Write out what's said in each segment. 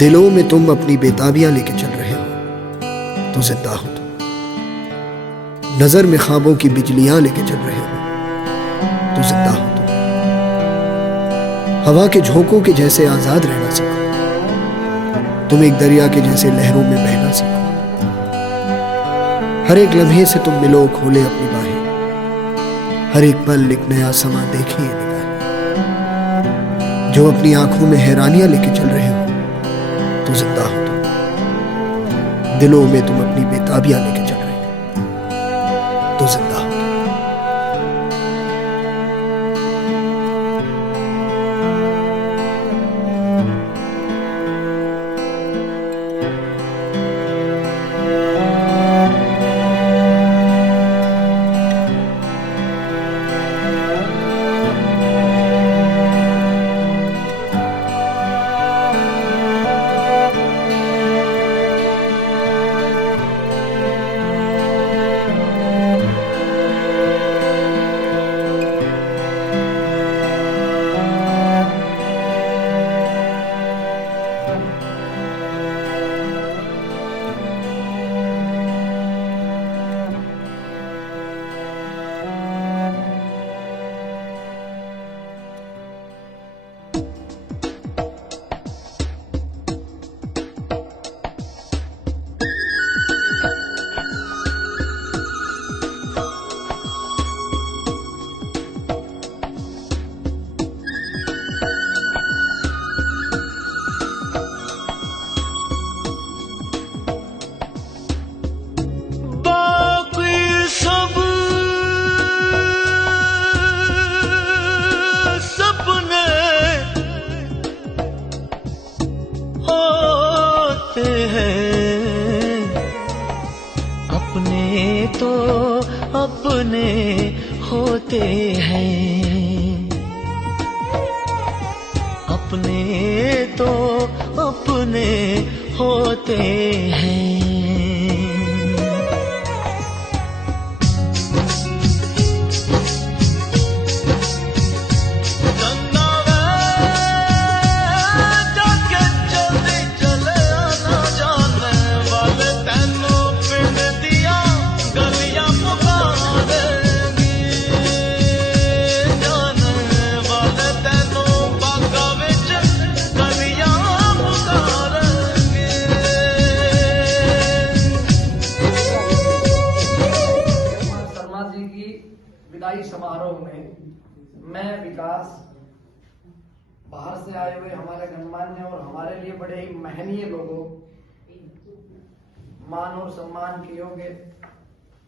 दिलों में तुम अपनी बेताबियां लेके चल रहे हो तो जिंदा हो तुम। नजर में ख्वाबों की बिजलियां लेके चल रहे हो तो जिंदा हो तुम। हवा के झोंकों के जैसे आजाद रहना सीखो, तुम एक दरिया के जैसे लहरों में बहना सीखो। हर एक लम्हे से तुम मिलो, खोले अपनी बाहें, हर एक पल एक नया समा देखिए निगाहें। जो अपनी आंखों में हैरानियां लेके चल रहे हो तो जिंदा हो तुम। दिलों में तुम अपनी बेताबियां लेके चल रहे हो तो जिंदा हो तुम। अपने होते हैं, अपने तो अपने होते हैं। विदाई समारोह में मैं विकास, बाहर से आए हुए हमारे गणमान्य और हमारे लिए बड़े ही महनीय लोगों, मान और सम्मान के योग्य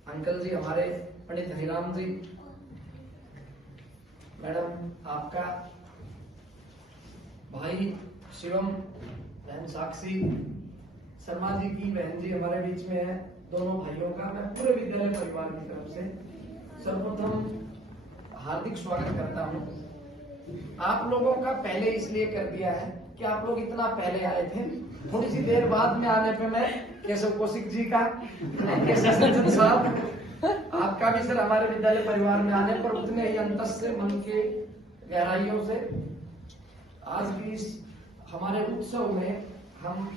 अंकल जी हमारे पंडित हरिराम जी, मैडम आपका भाई शिवम, बहन साक्षी, शर्मा जी की बहन जी हमारे बीच में है, दोनों भाइयों का मैं पूरे विद्यालय परिवार की तरफ से सर्वप्रथम हार्दिक स्वागत करता हूं। आप लोगों का पहले इसलिए कर दिया है कि आप लोग इतना पहले आए थे, थोड़ी सी देर बाद में आने पे मैं केशव कौशिक जी का, केशव संजन साहब, आपका भी सर हमारे विद्यालय परिवार में आने पर उतने ही अंतस से, मन के गहराइयों से आज भी इस हमारे उत्सव में हम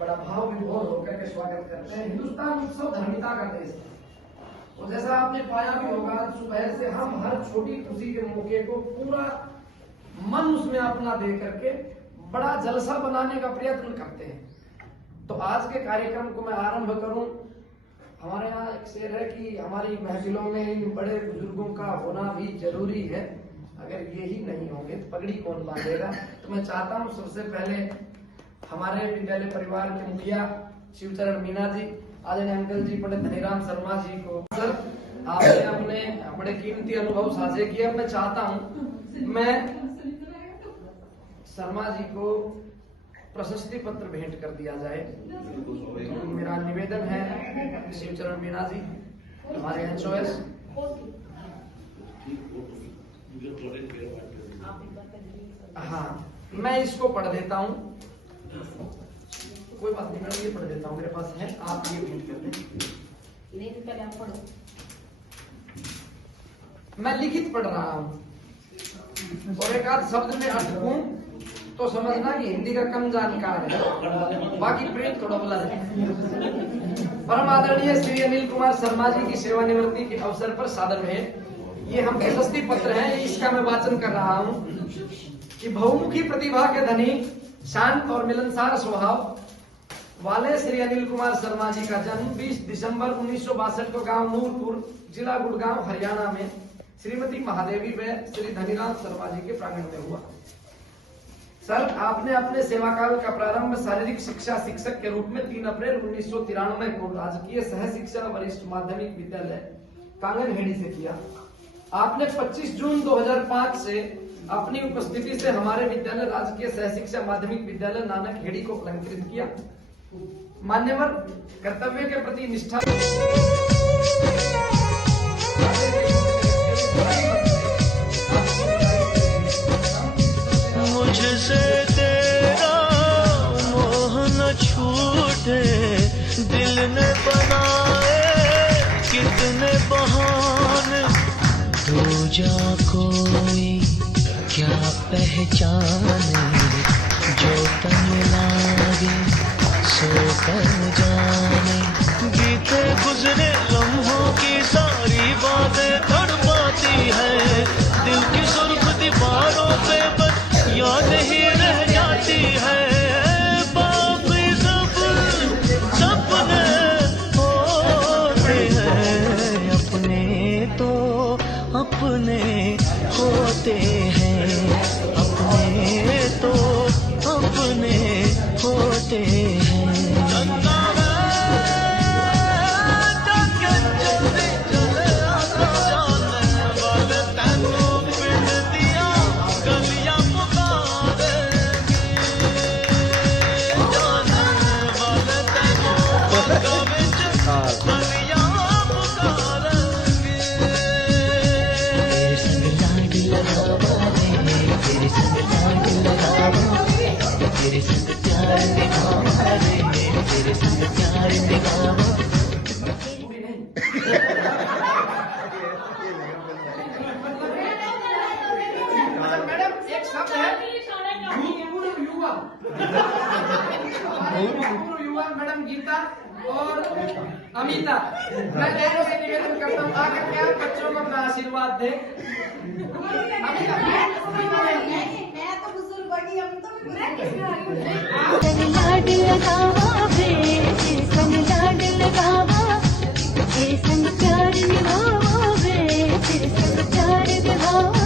बड़ा भाव विभोर होकर के स्वागत करते हैं। हिंदुस्तान उत्सव धर्मिता का देश है और जैसा आपने पाया भी होगा, सुबह से हम हर छोटी खुशी के मौके को पूरा मन उसमें अपना दे करके बड़ा जलसा बनाने का प्रयत्न करते हैं। तो आज के कार्यक्रम को मैं आरंभ करूं, हमारे यहाँ एक शेर है कि हमारी महफिलों में इन बड़े बुजुर्गों का होना भी जरूरी है, अगर ये ही नहीं होंगे तो पगड़ी कौन बांधेगा। तो मैं चाहता हूँ सबसे पहले हमारे विद्यालय परिवार के मुखिया शिवचरण मीना जी, आदरणीय अंकल जी पंडित हरिराम शर्मा जी को, सर आपने अपने बड़े कीमती अनुभव साझे किए। मैं चाहता हूं मैं शर्मा जी को प्रशस्ति पत्र भेंट कर दिया जाए। तो मेरा निवेदन है शिवचरण मीना जी हमारे HOS, हाँ मैं इसको पढ़ देता हूँ, कोई बात नहीं, मैं ये पढ़ देता हूँ, मेरे पास है, आप ये भेंट कर दें। मैं लिखित पढ़ रहा हूँ और एक आध शब्द में अटकूं तो समझना कि हिंदी का कम जानकार है, बाकी प्रिंट थोड़ा बोला है। परम आदरणीय श्री अनिल कुमार शर्मा जी की सेवानिवृत्ति के अवसर पर सादर में ये हम प्रशस्ति पत्र है, इसका मैं वाचन कर रहा हूँ कि बहुमुखी प्रतिभा के धनी, शांत और मिलनसार स्वभाव वाले श्री अनिल कुमार शर्मा जी का जन्म 20 दिसंबर 1962 को गांव नूरपुर, जिला गुड़गांव, हरियाणा में श्रीमती महादेवी व श्री धनीराम शर्मा जी के प्रांगण में हुआ। सर, आपने अपने सेवाकाल का प्रारंभ शारीरिक शिक्षा शिक्षक के रूप में 3 अप्रैल 1993 को राजकीय सह शिक्षा वरिष्ठ माध्यमिक विद्यालय कांगनहेड़ी से किया। आपने 25 जून 2005 से अपनी उपस्थिति से हमारे विद्यालय राजकीय सह शिक्षा माध्यमिक विद्यालय नानक हेड़ी को अलंकृत किया। मान्यवर, कर्तव्य के प्रति निष्ठा मुझसे तेरा मोह न छूटे, दिल ने बनाए कितने बहाने, तू जा कोई क्या पहचाने, जो तन लागे सो कर जाने, बीते गुजरे लम्हों की सारी बातें तड़पाती है, दिल की सुर्ख दीवारों पे बस याद ही रह जाती है, बाकी सब सपने होते हैं, अपने तो अपने होते हैं, अपने तो अपने होते हैं। तेरे संग प्यार निभावा रे, तेरे संग प्यार निभावा। मैडम, एक शब्द है भूतपूर्व युवा, भूतपूर्व युवा मैडम गीता और अमिता। मैं दोनों से निवेदन करता हूँ आकर के आप बच्चों को अपना आशीर्वाद दे। लाड लगावा वे, संग लाड लगावा, तेरे संग प्यार निभावा वे, तेरे संग प्यार निभावा।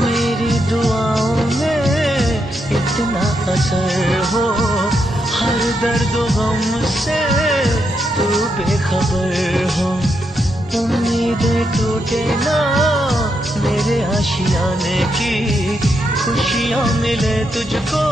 मेरी दुआओं में इतना असर हो, हर दर्द गम से तू बेखबर हो, उम्मीदें टूटे ना मेरे आशियाने की, खुशियाँ मिले तुझको।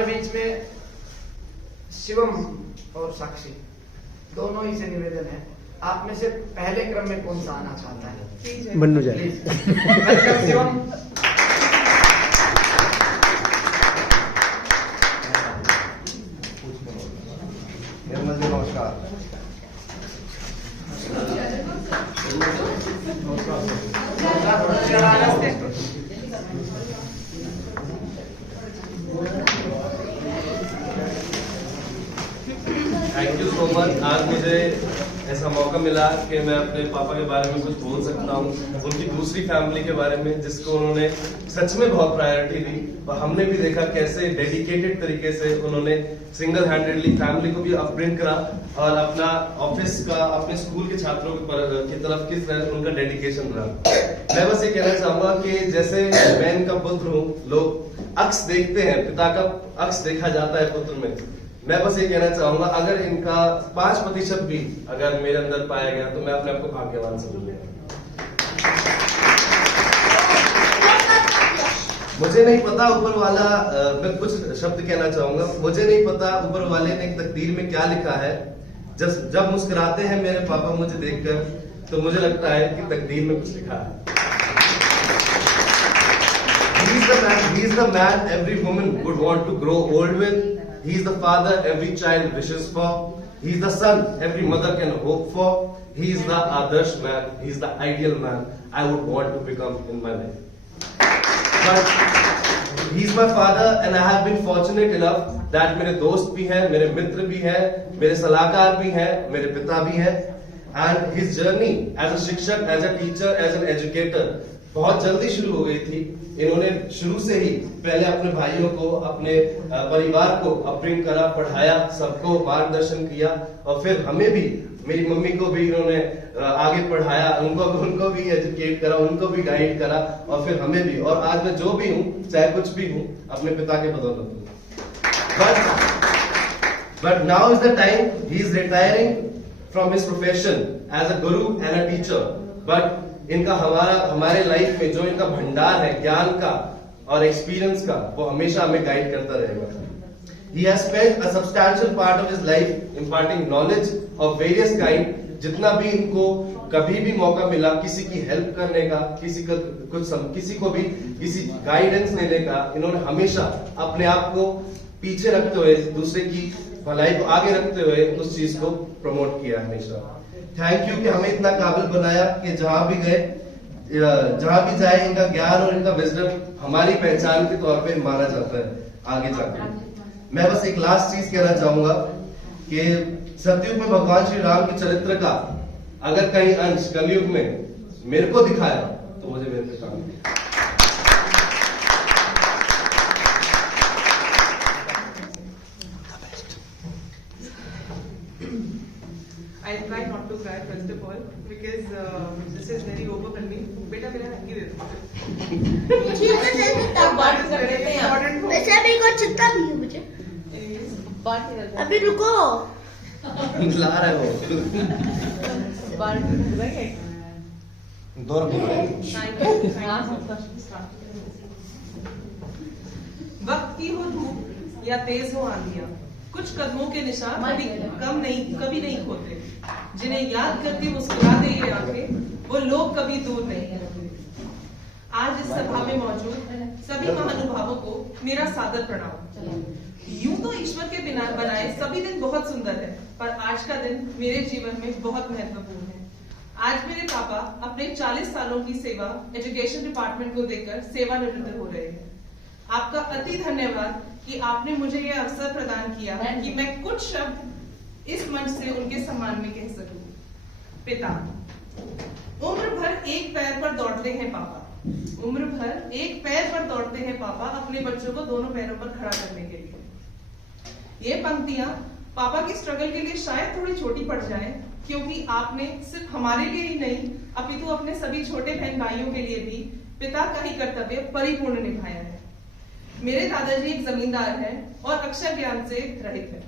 हमारे बीच में शिवम और साक्षी दोनों ही से निवेदन है, आप में से पहले क्रम में कौन सा आना चाहता है? मन्नू जाए। Please welcome Shivam. नमस्कार। Thank you so much. आज मुझे ऐसा मौका मिला कि मैं अपने पापा के बारे में कुछ बोल सकता हूँ, उनकी दूसरी फैमिली के बारे में जिसको उन्होंने सच में बहुत प्रायोरिटी दी, और हमने भी देखा कैसे डेडिकेटेड तरीके से उन्होंने सिंगल हैंडेडली फैमिली को भी अपब्रिंग करा और अपना ऑफिस का, अपने स्कूल के छात्रों की तरफ किस तरह उनका डेडिकेशन रहा। मैं बस ये कहना चाहूंगा कि जैसे मैं इनका पुत्र हूँ, लोग अक्स देखते हैं, पिता का अक्स देखा जाता है पुत्र में। मैं बस ये कहना चाहूंगा अगर इनका 5% भी अगर मेरे अंदर पाया गया तो मैं अपने आप को भाग्यवान समझूंगा। मुझे नहीं पता ऊपर वाला, मैं कुछ शब्द कहना चाहूंगा, मुझे नहीं पता ऊपर वाले ने तकदीर में क्या लिखा है। जब मुस्कुराते हैं मेरे पापा मुझे देखकर तो मुझे लगता है कि तकदीर में कुछ लिखा है। He is the man every woman would want to grow old with. He is the father every child wishes for. He is the son every mother can hope for. He is the adarsh man. He is the ideal man I would want to become in my life. But he is my father and I have been fortunate enough that मेरे दोस्त भी हैं, मेरे मित्र भी हैं, मेरे सलाहकार भी हैं, मेरे पिता भी हैं। And his journey as a शिक्षक, as a teacher, as an educator बहुत जल्दी शुरू हो गई थी। इन्होंने शुरू से ही पहले अपने भाइयों को, अपने परिवार को अपब्रिंग करा, पढ़ाया, सबको मार्गदर्शन किया, और फिर हमें भी, मेरी मम्मी को भी इन्होंने आगे पढ़ाया, उनको भी एजुकेट करा, उनको भी गाइड करा, और फिर हमें भी। और आज मैं जो भी हूँ, चाहे कुछ भी हूँ, अपने पिता के बदौलत हूँ। But now is the time he is retiring from his profession as a guru and a teacher. But इनका हमारे लाइफ में जो इनका भंडार है ज्ञान का और एक्सपीरियंस का, वो हमेशा हमें गाइड करता रहेगा। He has spent a substantial part of his life imparting knowledge of various kind। जितना भी इनको कभी भी मौका मिला किसी की हेल्प करने का, किसी को भी किसी गाइडेंस देने का, इन्होंने हमेशा अपने आप को पीछे रखते हुए, दूसरे की भलाई को आगे रखते हुए उस चीज को प्रमोट किया हमेशा। थैंक यू कि हमें इतना काबिल बनाया कि जहां भी गए, जहां भी जाए, इनका ज्ञान और इनका विजडम हमारी पहचान के तौर पे माना जाता है आगे जाकर। मैं बस एक लास्ट चीज कहना चाहूंगा कि सतयुग में भगवान श्री राम के चरित्र का अगर कहीं अंश कलयुग में मेरे को दिखाया तो मुझे मेरे पे काम किया। I'll try not to cry first of all because this is very overwhelming. बेटा मेरा हंगी दे दो। वैसे अभी कोई चिंता नहीं है मुझे। अभी रुको। ला रहा है वो। वक्त की हो धूप या तेज हो आंधियां, कुछ कदमों के निशान कभी नहीं खोते। जिन्हें याद करके मुस्कुरा दे ये आंखें, वो लोग कभी दूर नहीं रहते। आज इस सभा में मौजूद सभी महानुभावों को मेरा सादर प्रणाम। यूं तो ईश्वर के बिना बनाए सभी दिन बहुत सुंदर है, पर आज का दिन मेरे जीवन में बहुत महत्वपूर्ण है। आज मेरे पापा अपने 40 सालों की सेवा एजुकेशन डिपार्टमेंट को देकर सेवानिवृत्त हो रहे हैं। आपका अति धन्यवाद कि आपने मुझे यह अवसर प्रदान किया कि मैं कुछ शब्द इस मंच से उनके सम्मान में कह सकूं। पिता, उम्र भर एक पैर पर दौड़ते हैं पापा, उम्र भर एक पैर पर दौड़ते हैं पापा अपने बच्चों को दोनों पैरों पर खड़ा करने के लिए। ये पंक्तियां पापा की स्ट्रगल के लिए शायद थोड़ी छोटी पड़ जाएं, क्योंकि आपने सिर्फ हमारे लिए ही नहीं अपितु अपने सभी छोटे बहन भाइयों के लिए भी पिता का ही कर्तव्य परिपूर्ण निभाया है। मेरे दादाजी एक जमींदार हैं और अक्षर ज्ञान से रहित हैं,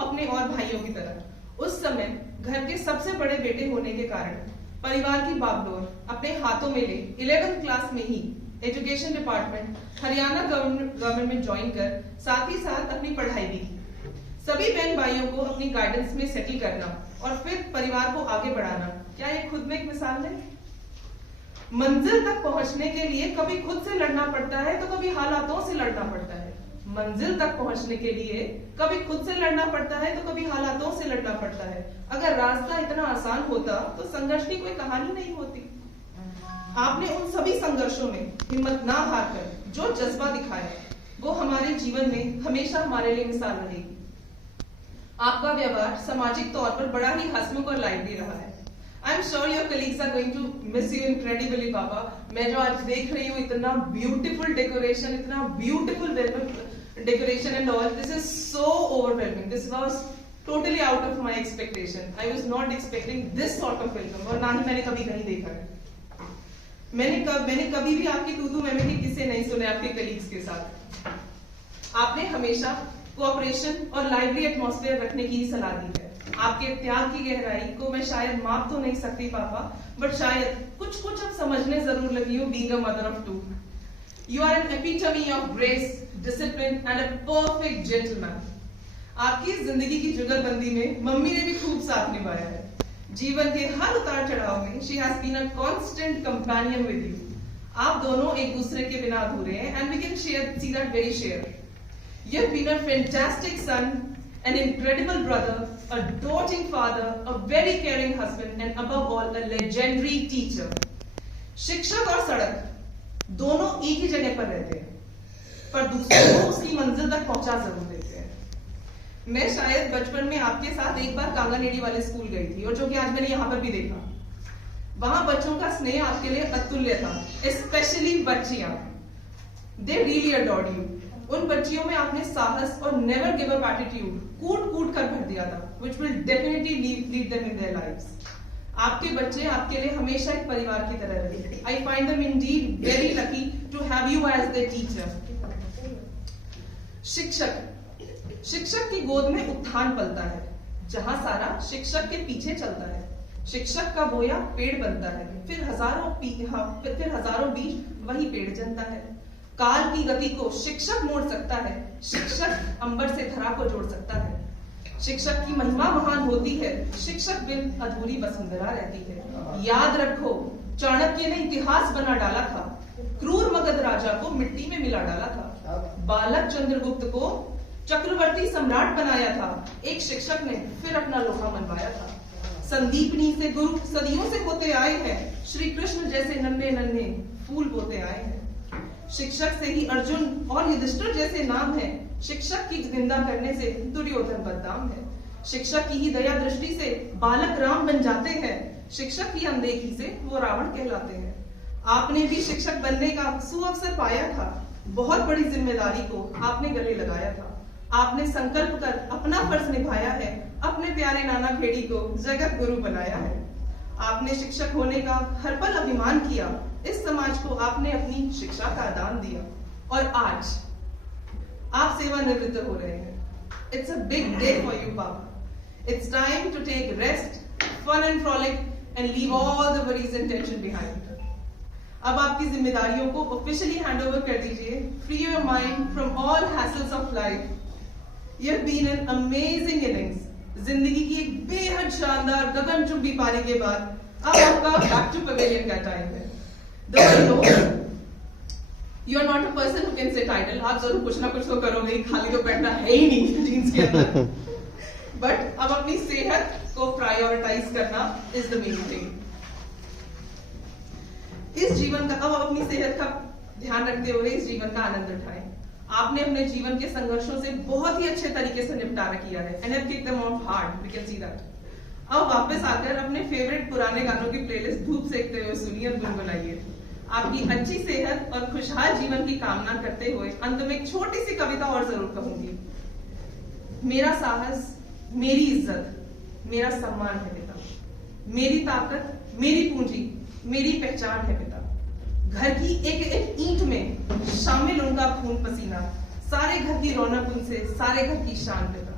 अपने और भाइयों की तरह। उस समय घर के सबसे बड़े बेटे होने के कारण परिवार की बागडोर अपने हाथों में ले 11th क्लास में ही एजुकेशन डिपार्टमेंट, हरियाणा गवर्नमेंट में ज्वाइन कर साथ ही साथ अपनी पढ़ाई भी की। सभी बहन भाइयों को अपनी गाइडेंस में सेटल करना और फिर परिवार को आगे बढ़ाना, क्या ये खुद में एक मिसाल है? मंजिल तक पहुंचने के लिए कभी खुद से लड़ना पड़ता है तो कभी हालातों से लड़ना पड़ता है। मंजिल तक पहुंचने के लिए कभी खुद से लड़ना पड़ता है तो कभी हालातों से लड़ना पड़ता है। अगर रास्ता इतना आसान होता तो संघर्ष की कोई कहानी नहीं होती। आपने उन सभी संघर्षों में हिम्मत ना हारकर जो जज्बा दिखाया वो हमारे जीवन में हमेशा हमारे लिए मिसाल रहेगी। आपका व्यवहार सामाजिक तौर पर बड़ा ही हंसमुख और लाइवली रहा है। I am sure your colleagues are going to miss you incredibly पापा। मैं जो आज देख रही हूँ इतना ब्यूटीफुल डेकोरेशन, इतना beautiful decoration and all, this is so overwhelming. This was totally out of my expectation. I was not expecting this sort of welcome, और ना ही मैंने कभी कहीं देखा है। मैंने कभी भी आपकी तू मैं के किस्से नहीं सुने आपके कलीग्स के साथ। आपने हमेशा कोऑपरेशन और लाइवली एटमॉस्फेयर रखने की सलाह दी है। आपके त्याग की गहराई को मैं शायद माप तो नहीं सकती पापा, बट शायद कुछ अब समझने जरूर लगी हूँ being a mother of two. You are an epitome of grace, discipline and a perfect gentleman. आपकी जिंदगी की जुगलबंदी में मम्मी ने भी खूब साथ निभाया है। जीवन के हर उतार चढ़ाव में she has been a constant companion with you. आप दोनों एक दूसरे के बिना अधूरे हैं, and we can see that very share. You've been a fantastic son, an incredible brother, a doting father, a very caring husband, and above all, a legendary teacher. शिक्षक और सड़क दोनों एक ही जगह पर रहते हैं, पर दूसरों को उसकी मंजिल तक पहुंचा जरूर देते हैं। मैं शायद बचपन में आपके साथ एक बार कांगानेड़ी वाले स्कूल गई थी, और जो कि आज मैंने यहाँ पर भी देखा। वहां बच्चों का स्नेह आपके लिए अतुल्य था, स्पेशली बच्चियां। They really adored you. उन बच्चियों में आपने साहस और नेवर गिव अप एटीट्यूड कूट कर भर दिया था, which will definitely lead them in their lives. आपके बच्चे आपके लिए हमेशा एक परिवार की तरह रहे। I find them indeed very lucky to have you as their teacher. शिक्षक की गोद में उत्थान पलता है, जहां सारा शिक्षक के पीछे चलता है। शिक्षक का बोया पेड़ बनता है, फिर हजारों बीज वही पेड़ जनता है। काल की गति को शिक्षक मोड़ सकता है, शिक्षक अंबर से धरा को जोड़ सकता है। शिक्षक की महिमा महान होती है, शिक्षक बिन अधूरी वसुंधरा रहती है। याद रखो, चाणक्य ने इतिहास बना डाला था, क्रूर मगध राजा को मिट्टी में मिला डाला था, बालक चंद्रगुप्त को चक्रवर्ती सम्राट बनाया था, एक शिक्षक ने फिर अपना लोहा मनवाया था। संदीपनी से गुरु सदियों से होते आए हैं, श्री कृष्ण जैसे नन्हे नन्हे फूल बोते आए हैं। शिक्षक से ही अर्जुन और युधिष्ठिर जैसे नाम है, शिक्षक की निंदा करने से दुर्योधन बदनाम है। शिक्षक की ही दया दृष्टि से बालक राम बन जाते हैं, शिक्षक की अनदेखी से वो रावण कहलाते हैं। आपने भी शिक्षक बनने का सुअवसर पाया था, बहुत बड़ी जिम्मेदारी को आपने गले लगाया था। आपने संकल्प कर अपना फर्ज निभाया है, अपने प्यारे नाना खेड़ी को जगत गुरु बनाया है। आपने शिक्षक होने का हर पल अभिमान किया, इस समाज को आपने अपनी शिक्षा का दान दिया, और आज आप सेवानिवृत्त हो रहे हैं। It's a big day for you papa. It's time to take rest, fun and frolic and leave all the worries and tension behind. अब आपकी जिम्मेदारियों को ऑफिशियली हैंड ओवर कर दीजिए। Free your mind from all hassles of life. You have been an amazing innings. जिंदगी की एक बेहद शानदार गगनचुंबी पारी के बाद अब आपका बैक टू पवेलियन का टाइम है। Though I know you are not a person who can sit idle, आप जरूर कुछ ना कुछ तो करोगे, खाली तो बैठना है ही नहीं जीन्स के अंदर। बट अब अपनी सेहत को प्रायोरिटाइज करना इज द मेन थिंग। इस जीवन का अब अपनी सेहत का ध्यान रखते हुए इस जीवन का आनंद उठाएं। आपने अपने जीवन के संघर्षों से बहुत ही अच्छे तरीके से निपटारा किया है, and have kicked them off hard, we can see that. अब वापस आकर अपने फेवरेट पुराने गानों की प्लेलिस्ट धूप सेकते हुए सुनिए और गुनगुनाइए। आपकी अच्छी सेहत और खुशहाल जीवन की कामना करते हुए अंत में एक छोटी सी कविता और जरूर कहूंगी। मेरा साहस, मेरी इज्जत, मेरा सम्मान है पिता। मेरी ताकत, मेरी पूंजी, मेरी पहचान है पिता। घर की एक एक ईंट में शामिल उनका खून पसीना, सारे घर की रौनक उनसे, सारे घर की शान पिता।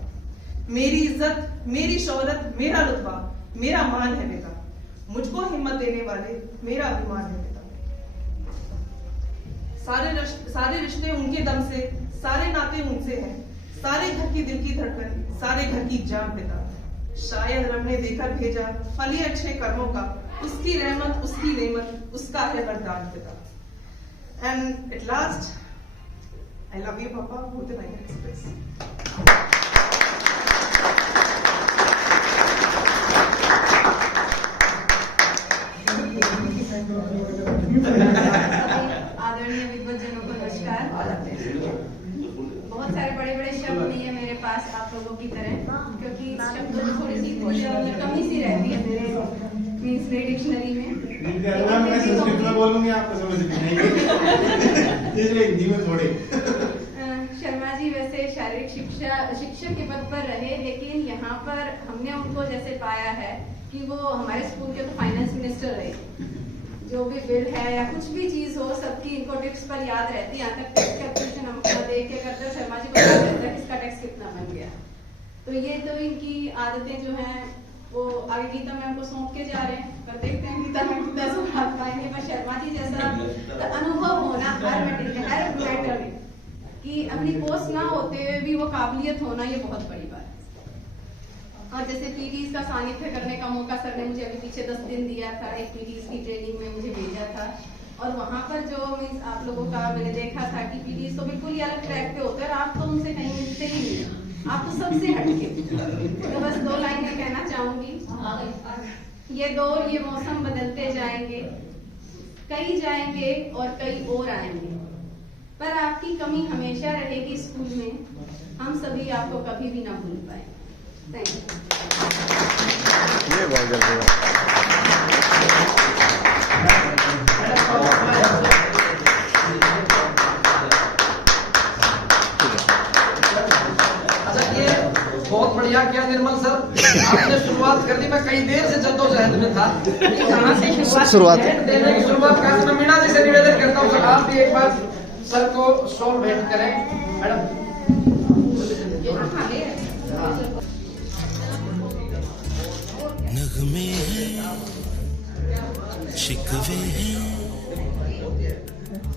मेरी इज्जत, मेरी शौहरत, मेरा रुतबा, मेरा मान है पिता। मुझको हिम्मत देने वाले मेरा अभिमान है पिता। सारे रिश्ते उनके दम से, सारे नाते उनसे हैं, सारे घर की दिल की धड़कन, सारे घर की जान पिता। शायद रब ने देकर भेजा फल ही अच्छे कर्मों का, उसकी रहमत, उसकी नेमत, उसका है वरदान पिता। And at last, I love you पापा, more than I can express. आदरणीय विद्वज्जनों को नमस्कार। बहुत सारे बड़े बड़े शब्द नहीं है मेरे पास आप लोगों की तरह, क्योंकि शब्दों की थोड़ी सी कमी सी रहती है मेरे डिक्शनरी में। मैं संस्कृत में बोलूंगी, आपको समझ में नहीं इसलिए हिंदी में थोड़े। शर्मा जी वैसे शारीरिक शिक्षक के पद पर रहे, लेकिन यहाँ पर हमने उनको जैसे पाया है कि वो हमारे स्कूल के तो फाइनेंस मिनिस्टर रहे। जो भी बिल है या कुछ भी चीज हो, सबकी इनको टिप्स पर याद रहती है। यहाँ तक टैक्स कैलकुलेशन हम देख के करते हैं, शर्मा जी को पता रहता है किसका टैक्स कितना बन गया। तो ये तो इनकी आदतें जो हैं वो आगे गीता मैम को सौंप के जा रहे हैं, पर देखते हैं गीता मैम कितना संभाल पाएंगे। पर शर्मा जी जैसा अनुभव होना हर मैटर में, कि अपनी पोस्ट ना होते हुए भी वो काबिलियत होना, ये बहुत बड़ी बात है। और जैसे पीटीज का सानिध्य करने का मौका सर ने मुझे अभी पीछे 10 दिन दिया था, एक पीटीज की ट्रेनिंग में मुझे भेजा था, और वहाँ पर जो मीन्स आप लोगों का मैंने देखा था कि पीटीज तो बिल्कुल ही अलग ट्रैक पे होते हैं और आप तो उनसे कहीं मिलते ही नहीं, आप तो सबसे हटके। तो बस 2 लाइनें कहना चाहूंगी, ये दौर ये मौसम बदलते जाएंगे, कई जाएंगे और कई और आएंगे, पर आपकी कमी हमेशा रहेगी स्कूल में, हम सभी आपको कभी भी ना भूल पाए। Thank you. ये बहुत जल्दी बहुत बढ़िया किया निर्मल सर, आपने शुरुआत कर दी। मैं कई देर से जद्दोजहद में था कि कहाँ से शुरुआत देने की शुरुआत करें। मैं मीना जी से निवेदन करता हूँ सर, आप भी एक बार सर को शॉल भेंट करें। मैडम नगमे हैं, शिकवे हैं,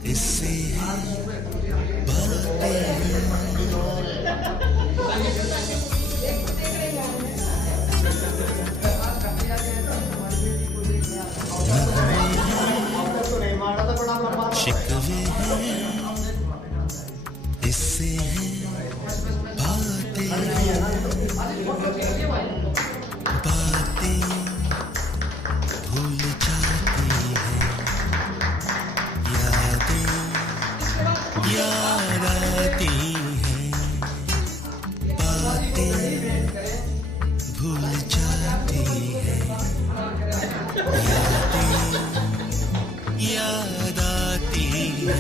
इससे बातें हैं। शिकवे हैं, इससे बातें भूल जाती हैं, याद आती हैं, बातें भूल जाती हैं, याद आती हैं,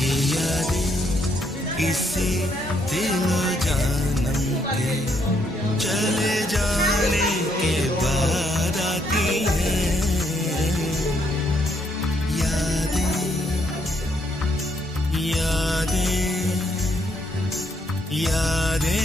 ये यादें किसी दिल जानम के चले जाने के बाद आती हैं, यादें यादें यादें।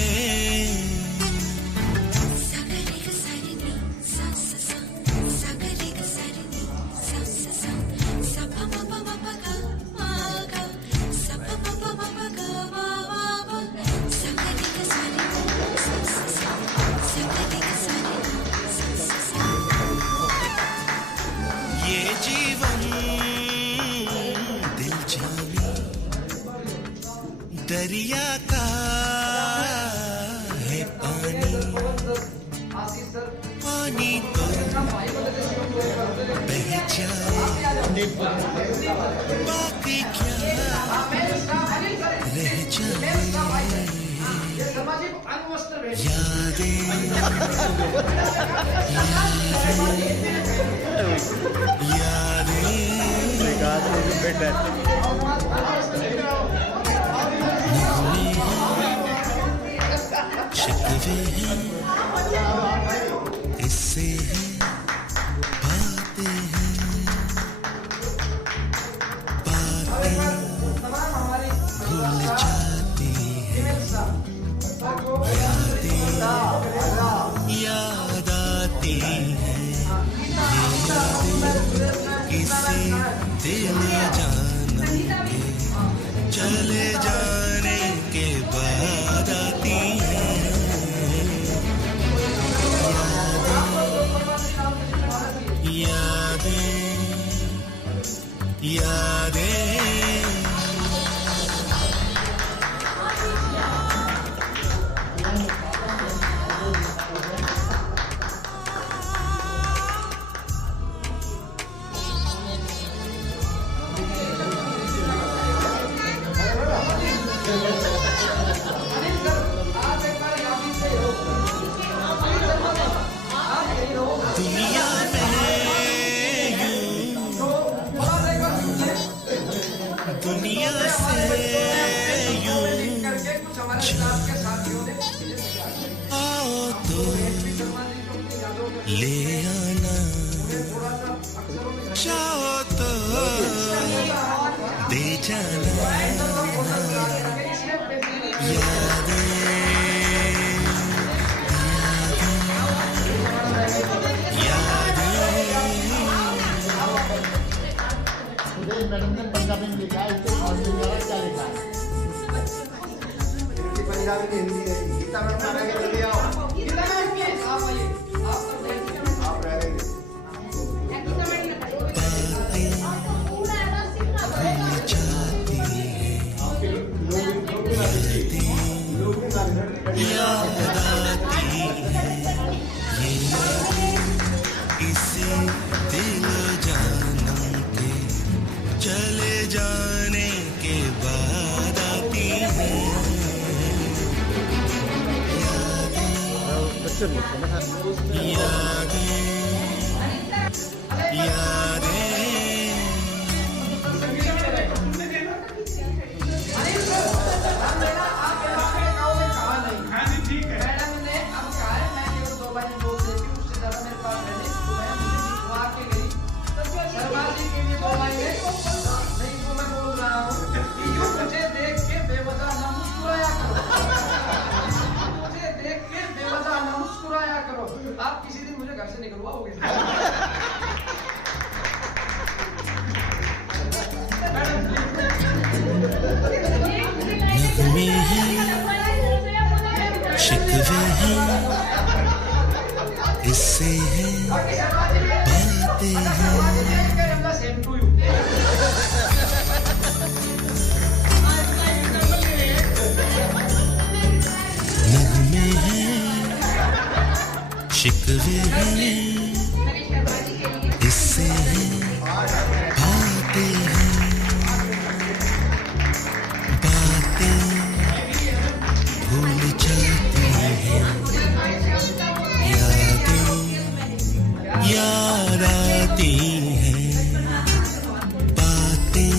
ये जीवन दिल जानी दरिया का है पानी, पानी तो बह जाए, बाकी क्या रह जाए, शिकवे हैं, इससे बातें हैं, बातें भूल जाती हैं, याद आती हैं, किसी दिल जानम के चले जाने के बाद आती हैं यादें यादें दुनिया से यूं आओ तो ले आना चाहो तो दे जाना मैडम ने पंजाबी में लिखा है इसको समझ नहीं आ रहा क्या लिखा है पंजाबी में हिंदी है गीता मैडम आ रहे जल्दी आओ गीता मैडम के आप आइए आप रहेंगे गीता मैडम इसी दिल जानम के चले जाने के बाद आती हैं यादें यादें आप किसी दिन मुझे घर से निकलवाओगे नगमे हैं शिकवे हैं इससे हैं बातें हैं नगमे हैं शिकवे हैं इससे हैं बातें हैं बातें भूल जाती हैं यादें याद आती हैं बातें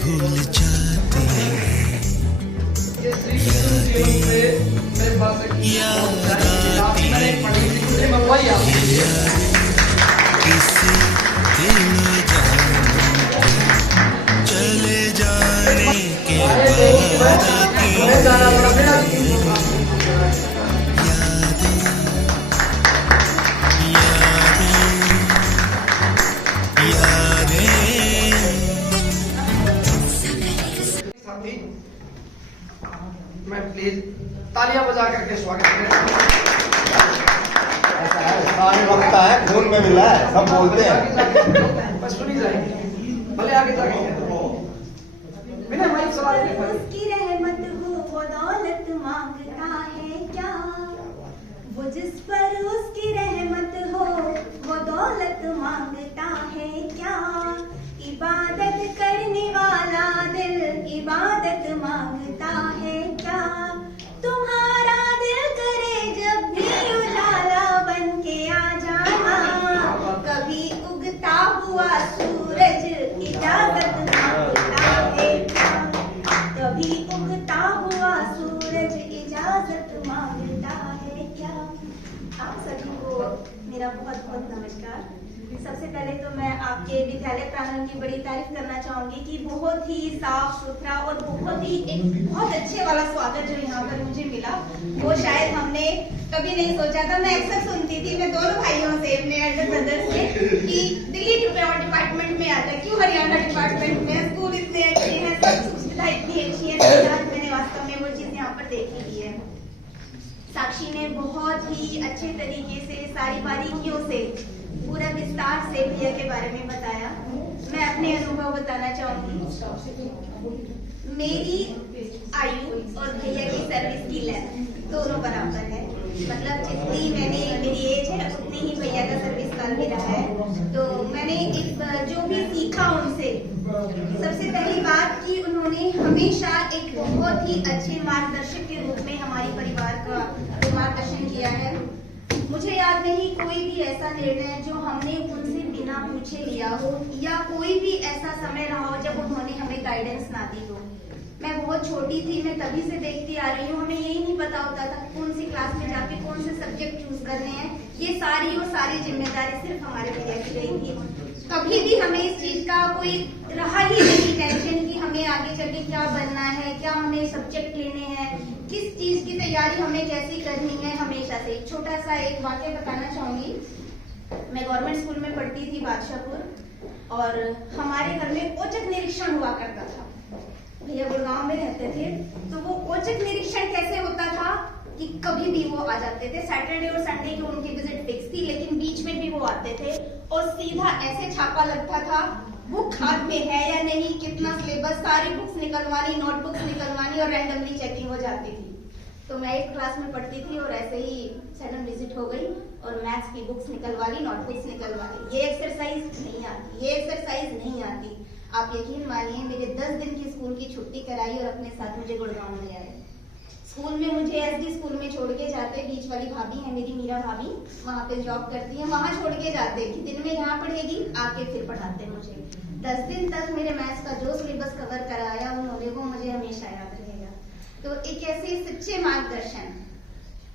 भूल जाती हैं याद आती हैं किसी दिल चले जाने के बाद आती हैं साथी मैं प्लीज तालियां बजा करके स्वागत करें ऐसा है सारे वक्त है खून में मिला है सब बोलते हैं बस सुनी जाएगी भले आगे जाके बिना माइक सवाल नहीं पड़े उसकी रहमत हो वो दौलत मांगता है क्या वो जिस पर उसकी रहमत हो वो दौलत मांगता है क्या इबादत करने वाला दिल इबादत मांगता है क्या तुम्हारा दिल करे जब भी उजाला बन के आ जाना कभी उगता हुआ सूरज इजाजत मांगता है क्या कभी उगता हुआ सूरज इजाजत मांगता है क्या। आप सभी को मेरा बहुत बहुत नमस्कार। सबसे पहले तो मैं आपके विद्यालय प्रांगण की बड़ी तारीफ करना चाहूंगी कि बहुत ही साफ सुथरा और बहुत अच्छे वाला स्वागत जो यहाँ पर मुझे मिला वो शायद हमने कभी नहीं सोचा था। मैं अक्सर सुनती थी मैं दोनों भाइयों से अपने एल्डर ब्रदर से कि दिल्ली डिपार्टमेंट में आता है क्यों हरियाणा डिपार्टमेंट में स्कूल लोग इतने अच्छे हैं, सब सुविधा इतनी अच्छी है, तो आज मैंने वास्तव में वो चीज यहाँ पर देखी ली है। साक्षी ने बहुत ही अच्छे तरीके से सारी बारीकियों से पूरा विस्तार से भैया के बारे में बताया। मैं अपने अनुभव बताना चाहूंगी। मेरी आयु और भैया की सर्विस की लेंथ दोनों बराबर है, मतलब जितनी मेरी एज है उतनी ही भैया का सर्विस काल भी रहा है। तो मैंने जो भी सीखा उनसे, सबसे पहली बात कि उन्होंने हमेशा एक बहुत ही अच्छे मार्गदर्शक के रूप में हमारे परिवार का मार्गदर्शन किया है। मुझे याद नहीं कोई भी ऐसा निर्णय जो हमने उनसे बिना पूछे लिया हो, या कोई भी ऐसा समय रहा हो जब उन्होंने हमें गाइडेंस ना दी हो। मैं बहुत छोटी थी, मैं तभी से देखती आ रही हूँ, हमें यही नहीं पता होता था कौन सी क्लास में जाके कौन से सब्जेक्ट चूज करने हैं। ये सारी जिम्मेदारी सिर्फ हमारे भैया की गई थी। कभी भी हमें इस चीज का कोई रहा ही नहीं टेंशन कि हमें आगे चल के क्या बनना है, क्या हमें सब्जेक्ट लेने हैं, किस चीज की तैयारी हमें कैसी करनी है। हमेशा से एक छोटा सा एक वाक्य बताना चाहूंगी। मैं गवर्नमेंट स्कूल में पढ़ती थी बादशाहपुर, और हमारे घर में औचक निरीक्षण हुआ करता था। भैया गुड़गांव में रहते थे, तो वो औचक निरीक्षण कैसे होता था कि कभी भी वो आ जाते थे। सैटरडे और संडे की उनकी विजिट फिक्स थी, लेकिन बीच में भी वो आते थे और सीधा ऐसे छापा लगता था बुक हाथ में है या नहीं, कितना सिलेबस, सारी बुक्स निकलवानी, नोटबुक्स निकलवानी और रैंडमली चेकिंग हो जाती थी। तो मैं एक क्लास में पढ़ती थी और ऐसे ही सडन विजिट हो गई और मैथ्स की बुक्स निकलवा ली, नोटबुक्स निकलवा ली। ये एक्सरसाइज नहीं आती। आप यकीन मानिए, मेरे 10 दिन की स्कूल की छुट्टी कराई और अपने साथ मुझे गुड़गांव ले आए। स्कूल में मुझे एसडी स्कूल में छोड़ के जाते, बीच वाली भाभी है मेरी, मीरा भाभी, वहाँ पे जॉब करती है, वहाँ छोड़ के जाते कि दिन में यहाँ पढ़ेगी, आके फिर पढ़ाते मुझे। 10 दिन तक मेरे मैथ्स का जो सिलेबस कवर कराया उन्होंने, वो मुझे हमेशा याद रहेगा। तो एक ऐसे सच्चे मार्गदर्शन।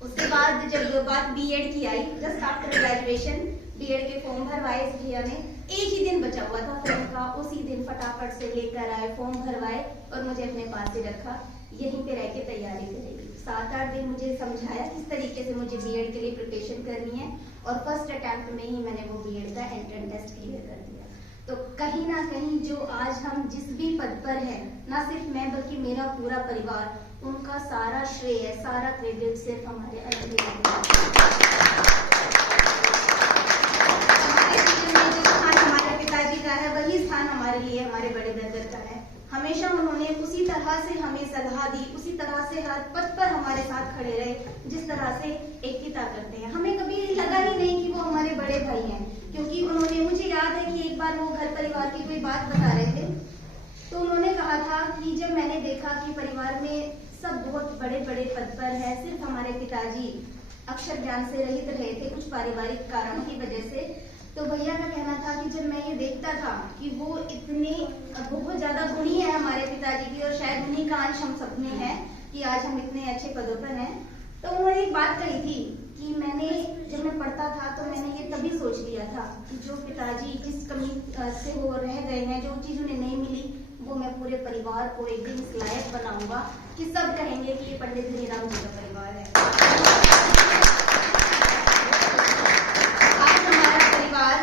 उसके बाद जब बात बीएड की आई, जस्ट आफ्टर ग्रेजुएशन बीएड के फॉर्म भरवाए भैया ने। एक ही दिन बचा हुआ था फॉर्म का, उसी दिन फटाफट से लेकर आए, फॉर्म भरवाए और मुझे अपने पास ही रखा, यहीं पे रह के तैयारी करेगी। 7-8 दिन मुझे समझाया किस तरीके से मुझे बीएड के लिए प्रिपरेशन करनी है, और फर्स्ट अटेम्प्ट में ही मैंने वो बीएड का एंट्रेंस टेस्ट क्लियर कर दिया। तो कहीं ना कहीं जो आज हम जिस भी पद पर हैं, ना सिर्फ मैं बल्कि मेरा पूरा परिवार, उनका सारा श्रेय, सारा क्रेडिट सिर्फ हमारे हमारे पिताजी का है, वही स्थान हमारे लिए हमारे बड़े ब्रदर का है। हमेशा उन्होंने उसी तरह से हमें सलाह दी, उसी तरह से हर पद पर हमारे साथ खड़े रहे, जिस तरह से एक पिता करते हैं। हमें कभी लगा ही नहीं कि वो हमारे बड़े भाई हैं, क्योंकि उन्होंने, मुझे याद है कि एक बार वो घर परिवार की कोई बात बता रहे थे, तो उन्होंने कहा था कि जब मैंने देखा कि परिवार में सब बहुत बड़े बड़े पद पर है, सिर्फ हमारे पिताजी अक्षर ज्ञान से रहित रहे थे कुछ पारिवारिक कारणों की वजह से, तो भैया का कहना था कि जब मैं ये देखता था कि वो इतने बहुत ज्यादा गुणी है हमारे पिताजी की, और शायद उन्हीं का अंश हम सब में है कि आज हम इतने अच्छे पदों पर हैं। तो उन्होंने एक बात कही थी कि जब मैं पढ़ता था तो मैंने ये तभी सोच लिया था कि जो पिताजी जिस कमी से वो रह गए हैं, जो चीज उन्हें नहीं मिली, वो मैं पूरे परिवार को एक दिन इस लायक बनाऊंगा कि सब कहेंगे कि ये पंडित धनीराम जी का परिवार है। आज हमारा परिवार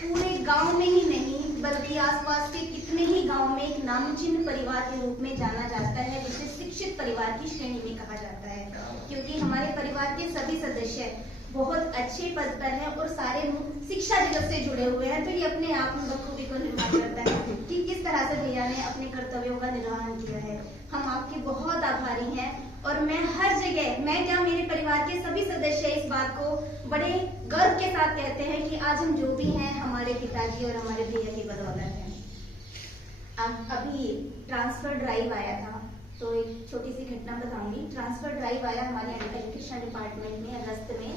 पूरे गांव में ही नहीं बल्कि आसपास के कितने ही गांव में एक नामचीन परिवार के रूप में जाना जाता है, जिसे शिक्षित परिवार की श्रेणी में कहा जाता है, क्योंकि हमारे परिवार के सभी सदस्य बहुत अच्छे पद पर हैं और सारे शिक्षा जगत से जुड़े हुए हैं। तो ये अपने आप में बखूबी को निर्माण करता है कि किस तरह से भैया ने अपने कर्तव्यों का निर्वहन किया है। हम आपके बहुत आभारी हैं, और मैं हर जगह, मैं क्या मेरे परिवार के सभी सदस्य इस बात को बड़े गर्व के साथ कहते हैं कि आज हम जो भी हैं हमारे पिताजी और हमारे भैया की बदौलत है। अभी ट्रांसफर ड्राइव आया था, तो एक छोटी सी घटना बताऊंगी। ट्रांसफर ड्राइव आया हमारे एजुकेशन डिपार्टमेंट में अगस्त में,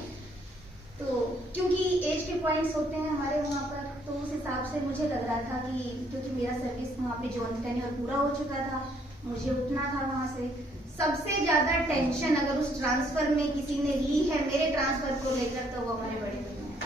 तो क्योंकि एज के पॉइंट्स होते हैं हमारे वहाँ पर, तो उस हिसाब से मुझे लग रहा था कि क्योंकि मेरा सर्विस वहाँ पे जॉइन टेन्योर पूरा हो चुका था, मुझे उठना था वहाँ से। सबसे ज्यादा टेंशन अगर उस ट्रांसफर में किसी ने ली है मेरे ट्रांसफर को लेकर, तो वो हमारे बड़े भैया हैं।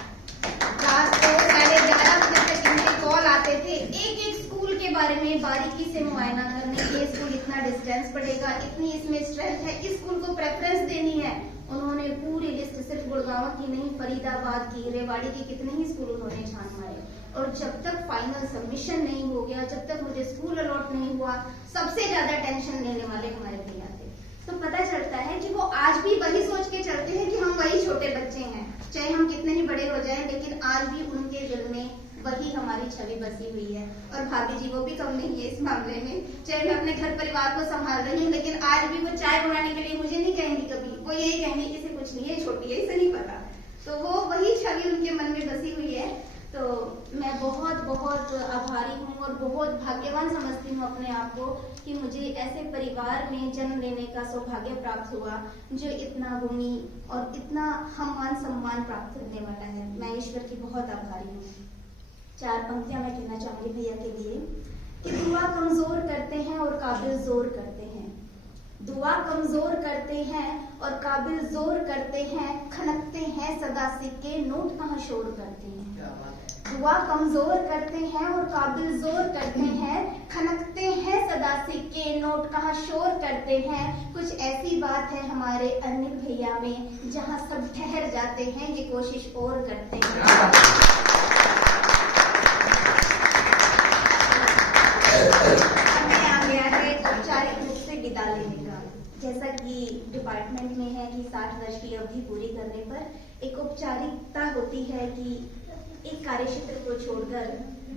रात को 11:30 बजे तक इनके कॉल आते थे, एक स्कूल के बारे में बारीकी से मुआयना करने, ये स्कूल इतना डिस्टेंस पड़ेगा, इतनी इसमें स्ट्रेंथ है, इस स्कूल को प्रेफरेंस देनी है। उन्होंने पूरी लिस्ट सिर्फ गुड़गांव की नहीं, फरीदाबाद की, रेवाड़ी की कितने ही स्कूल उन्होंने छान मारे। और जब तक फाइनल सबमिशन नहीं हो गया, जब तक मुझे स्कूल अलॉट नहीं हुआ, सबसे ज्यादा टेंशन लेने वाले हमारे भैया थे। तो पता चलता है कि वो आज भी वही सोच के चलते हैं कि हम वही छोटे बच्चे हैं, चाहे हम कितने ही बड़े हो जाएं, लेकिन आज भी उनके दिल में वही हमारी छवि बसी हुई है। और भाभी जी वो भी कम नहीं है इस मामले में, चाहे मैं अपने घर परिवार को संभाल रही हूँ, लेकिन आज भी वो चाय बनाने के लिए मुझे नहीं कहेंगी कभी, वो यही कहेंगी इसे कुछ नहीं है, छोटी है, इसे नहीं पता। तो वो वही छवि उनके मन में बसी हुई है। तो मैं बहुत बहुत आभारी हूँ और बहुत भाग्यवान समझती हूँ अपने आप को कि मुझे ऐसे परिवार में जन्म लेने का सौभाग्य प्राप्त हुआ जो इतना गुणी और इतना हम मान सम्मान प्राप्त करने वाला है। मैं ईश्वर की बहुत आभारी हूँ। 4 पंक्तियां मैं कहना चाहूंगी भैया के लिए कि दुआ कमजोर करते हैं और काबिल जोर करते हैं, दुआ कमजोर करते हैं और काबिल जोर करते हैं, खनकते हैं सदा सिक्के नोट कहाँ शोर करते हैं। दुआ कमजोर करते हैं और काबिल जोर करते हैं, खनकते हैं सदा सिक्के नोट कहाँ शोर करते हैं। कुछ ऐसी बात है हमारे अनिल भैया में जहाँ सब ठहर जाते हैं, ये कोशिश और करते हैं। समय आ गया है औपचारिक रूप से विदा लेने का। जैसा कि डिपार्टमेंट में है कि 60 वर्ष की अवधि पूरी करने पर एक औपचारिकता होती है कि एक कार्य क्षेत्र को छोड़कर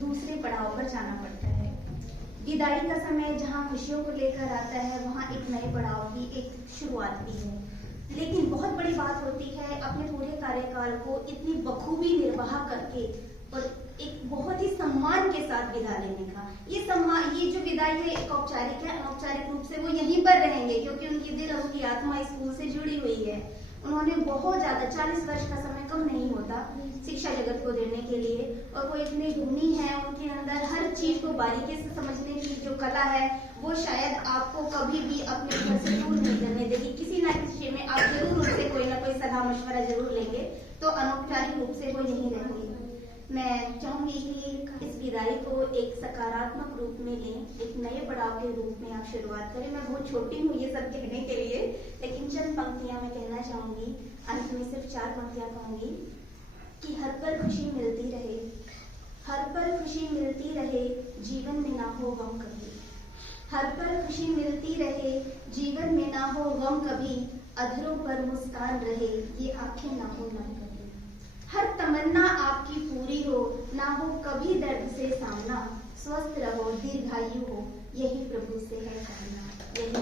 दूसरे पड़ाव पर जाना पड़ता है। विदाई का समय जहाँ खुशियों को लेकर आता है, वहाँ एक नए पड़ाव की एक शुरुआत भी है। लेकिन बहुत बड़ी बात होती है अपने पूरे कार्यकाल को इतनी बखूबी निर्वाह करके और एक बहुत ही सम्मान के साथ विदा लेने का। ये सम्मान, ये जो विदाई है एक औपचारिक है, अनौपचारिक रूप से वो यहीं पर रहेंगे क्योंकि उनकी दिल और उनकी आत्मा स्कूल से जुड़ी हुई है। उन्होंने बहुत ज्यादा 40 वर्ष का समय कम नहीं होता शिक्षा जगत को देने के लिए, और वो इतने गुणी हैं, उनके अंदर हर चीज को बारीकी से समझने की जो कला है वो शायद आपको कभी भी अपने घर से दूर नहीं करने देगी। किसी ना किसी में आप जरूर उनसे कोई ना कोई सलाह मशवरा जरूर लेंगे, तो अनौपचारिक रूप से वो यहीं रहेंगे। मैं चाहूंगी कि इस विदाई को एक सकारात्मक रूप में लें, एक नए पड़ाव के रूप में आप शुरुआत करें। मैं बहुत छोटी हूँ ये सब कहने के लिए, लेकिन चंद पंक्तियां मैं कहना चाहूंगी। अंत में सिर्फ 4 पंक्तियां कहूंगी कि हर पल खुशी मिलती रहे, हर पल खुशी मिलती रहे, जीवन में ना हो गम कभी। हर पल खुशी मिलती रहे, जीवन में ना हो गम कभी, अधरों पर मुस्कान रहे, ये आंखें ना हो नम कभी। हर तमन्ना आपकी पूरी हो, ना हो कभी दर्द से सामना, स्वस्थ रहो, दीर्घायु हो, यही प्रभु से है कामना, यही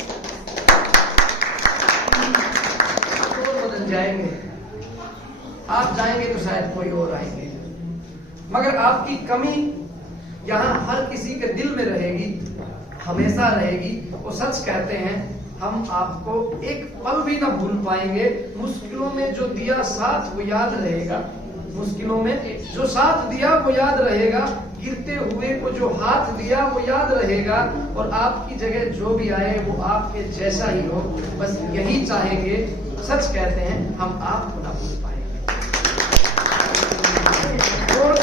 और बदल जाएंगे, आप जाएंगे तो शायद कोई और आएंगे, मगर आपकी कमी यहाँ हर किसी के दिल में रहेगी, हमेशा रहेगी। वो सच कहते हैं, हम आपको एक पल भी ना भूल पाएंगे। मुश्किलों में जो दिया साथ वो याद रहेगा, मुश्किलों में जो साथ दिया वो याद रहेगा, गिरते हुए को जो हाथ दिया वो याद रहेगा, और आपकी जगह जो भी आए वो आपके जैसा ही हो, बस यही चाहेंगे। सच कहते हैं, हम आपको ना भूल पाएंगे। और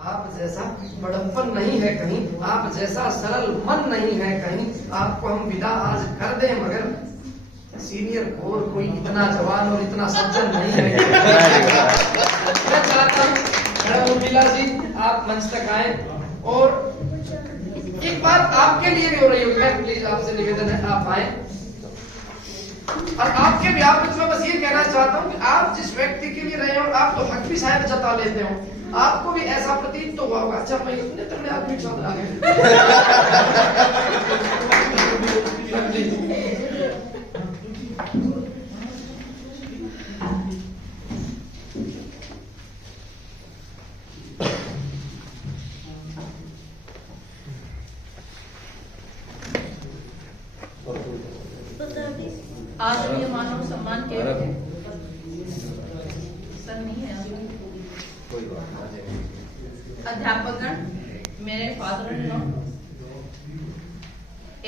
आप जैसा बड़प्पन नहीं है कहीं, आप जैसा सरल मन नहीं है कहीं। आपको हम विदा आज कर दें, मगर सीनियर कोर कोई इतना जवान और इतना सज्जन नहीं है। मैं चाहता हूँ उर्मिला जी आप मंच तक आए, और एक बात आपके लिए भी हो रही होगी, मैं प्लीज आपसे निवेदन है आप आए। और आपके भी आप मैं बस ये कहना चाहता हूँ कि आप जिस व्यक्ति के लिए रहे हो, आप तो हक भी शायद जता लेते हो, आपको भी ऐसा प्रतीत तो हुआ होगा, अच्छा मैं इतने तगड़े आदमी के साथ आ गए। आदरणीय मानव सम्मान के सर नहीं है अध्यापकगण, मेरे फादर इन लॉ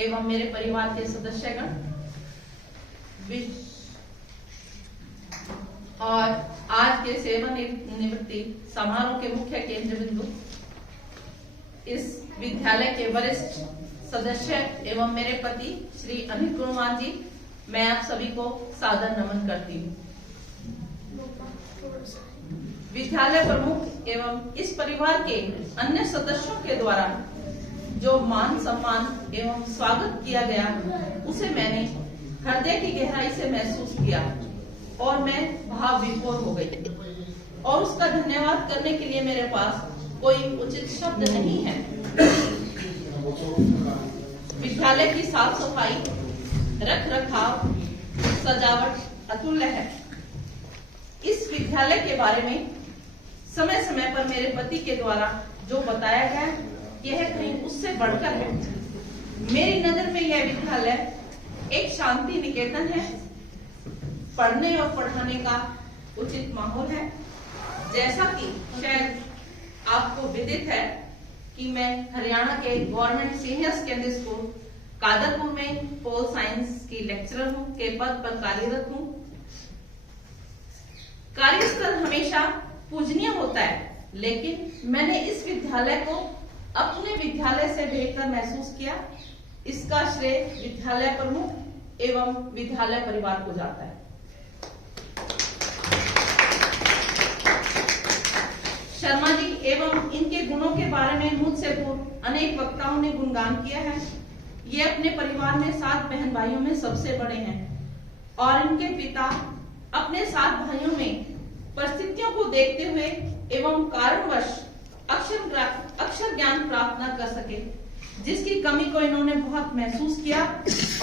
एवं मेरे परिवार के सदस्यगण और आज के सेवानिवृत्ति समारोह के मुख्य केंद्र बिंदु इस विद्यालय के वरिष्ठ सदस्य एवं मेरे पति श्री अमित गुणवान जी, मैं आप सभी को सादर नमन करती हूँ। विद्यालय प्रमुख एवं इस परिवार के अन्य सदस्यों के द्वारा जो मान सम्मान एवं स्वागत किया गया, उसे मैंने हृदय की गहराई से महसूस किया और मैं भाव विभोर हो गई और उसका धन्यवाद करने के लिए मेरे पास कोई उचित शब्द नहीं है। विद्यालय की साफ सफाई, रख रखाव, सजावट अतुल्य है। इस विद्यालय के बारे में समय समय पर मेरे पति के द्वारा जो बताया गया, यह कहीं उससे बढ़कर है। मेरी नजर में यह विद्यालय एक शांति निकेतन है, पढ़ने और पढ़ाने का उचित माहौल है। जैसा कि शायद आपको विदित है कि मैं हरियाणा के government senior secondary school Kadarpur में पोल साइंस की लेक्चरर के पद पर कार्यरत हूँ। कार्यस्थल हमेशा पूजनीय होता है, लेकिन मैंने इस विद्यालय को अपने विद्यालय से बेहतर महसूस किया। इसका श्रेय विद्यालय प्रमुख एवं विद्यालय परिवार को जाता है। शर्मा जी एवं इनके गुणों के बारे में मुझसे पूर्व अनेक वक्ताओं ने गुणगान किया है। ये अपने परिवार में 7 बहन भाइयों में सबसे बड़े हैं और इनके पिता अपने 7 भाइयों में परिस्थितियों को देखते हुए एवं कारणवश अक्षर ज्ञान प्राप्त न कर सके, जिसकी कमी को इन्होंने बहुत महसूस किया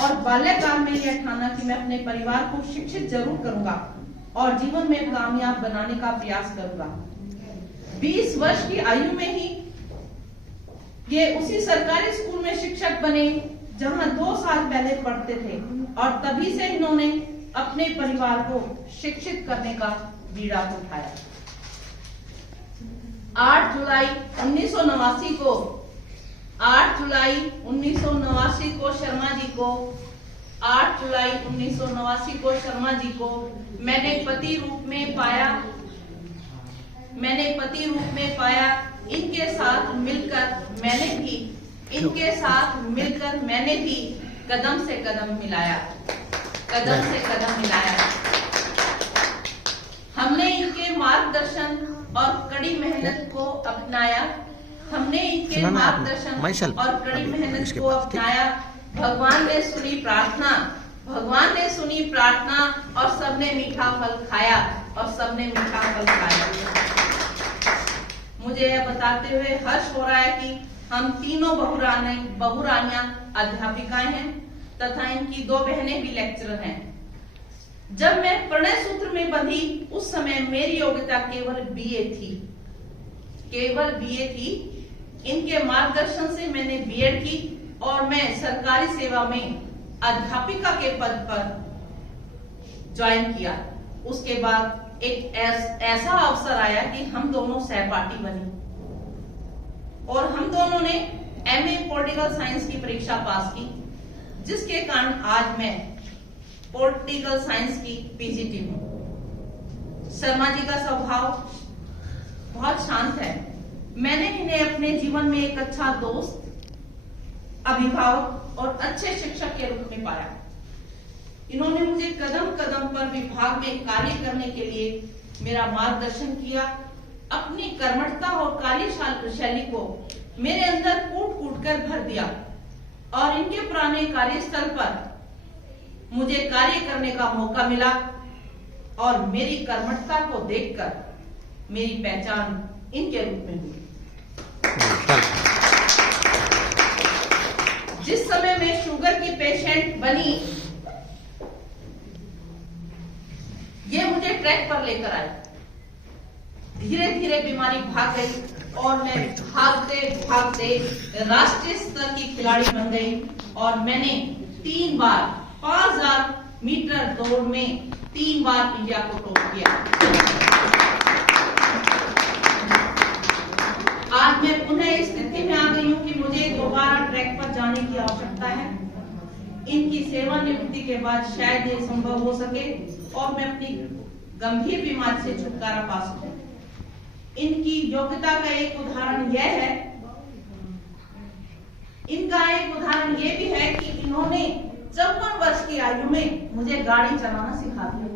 और बाल्यकाल में यह ठाना कि मैं अपने परिवार को शिक्षित जरूर करूंगा और जीवन में कामयाब बनाने का प्रयास करूंगा। 20 वर्ष की आयु में ही ये उसी सरकारी स्कूल में शिक्षक बने जहां 2 साल पहले पढ़ते थे और तभी से इन्होंने अपने परिवार को शिक्षित करने का बीड़ा उठाया। 8 जुलाई 1989 को शर्मा जी को 8 जुलाई 1989 को शर्मा जी को मैंने पति रूप में पाया। इनके साथ मिलकर मैंने भी कदम से कदम मिलाया। हमने इनके मार्गदर्शन और कड़ी मेहनत को अपनाया। भगवान ने सुनी प्रार्थना और सबने मीठा फल खाया। मुझे यह बताते हुए हर्ष हो रहा है कि हम तीनों बहुरानियां अध्यापिकाएं हैं तथा इनकी 2 बहनें भी लेक्चरर हैं। जब मैं प्रणय सूत्र में बंधी उस समय मेरी योग्यता केवल बीए थी। इनके मार्गदर्शन से मैंने बीएड की और मैं सरकारी सेवा में अध्यापिका के पद पर ज्वाइन किया। उसके बाद एक ऐसा अवसर आया कि हम दोनों सहपाठी बने और हम दोनों ने एमए पॉलिटिकल साइंस की परीक्षा पास की, जिसके कारण आज मैं पॉलिटिकल साइंस की पीजीटी हूँ। शर्मा जी का स्वभाव बहुत शांत है। मैंने इन्हें अपने जीवन में एक अच्छा दोस्त, अभिभावक और अच्छे शिक्षक के रूप में पाया। इन्होंने मुझे कदम कदम पर विभाग में कार्य करने के लिए मेरा मार्गदर्शन किया। अपनी कर्मठता और कार्यशैली को मेरे अंदर कूट कर भर दिया और इनके पुराने कार्यस्थल पर मुझे कार्य करने का मौका मिला और मेरी कर्मठता को देखकर मेरी पहचान इनके रूप में हुई। जिस समय मैं शुगर की पेशेंट बनी, ये मुझे ट्रैक पर लेकर आए। धीरे धीरे बीमारी भाग गई और मैं भागते राष्ट्रीय स्तर की खिलाड़ी बन गई और मैंने 3 बार 5000 मीटर दौड़ में 3 बार इंडिया को टॉप किया। आज मैं पुनः इस स्थिति में आ गई हूँ कि मुझे दोबारा ट्रैक पर जाने की आवश्यकता है। इनकी सेवानिवृत्ति के बाद शायद ये संभव हो सके और मैं अपनी गंभीर बीमारी से छुटकारा पा सकें। इनकी योग्यता का एक उदाहरण यह है, इनका एक उदाहरण ये भी है कि इन्होंने 54 वर्ष की आयु में मुझे गाड़ी चलाना सिखा दिया।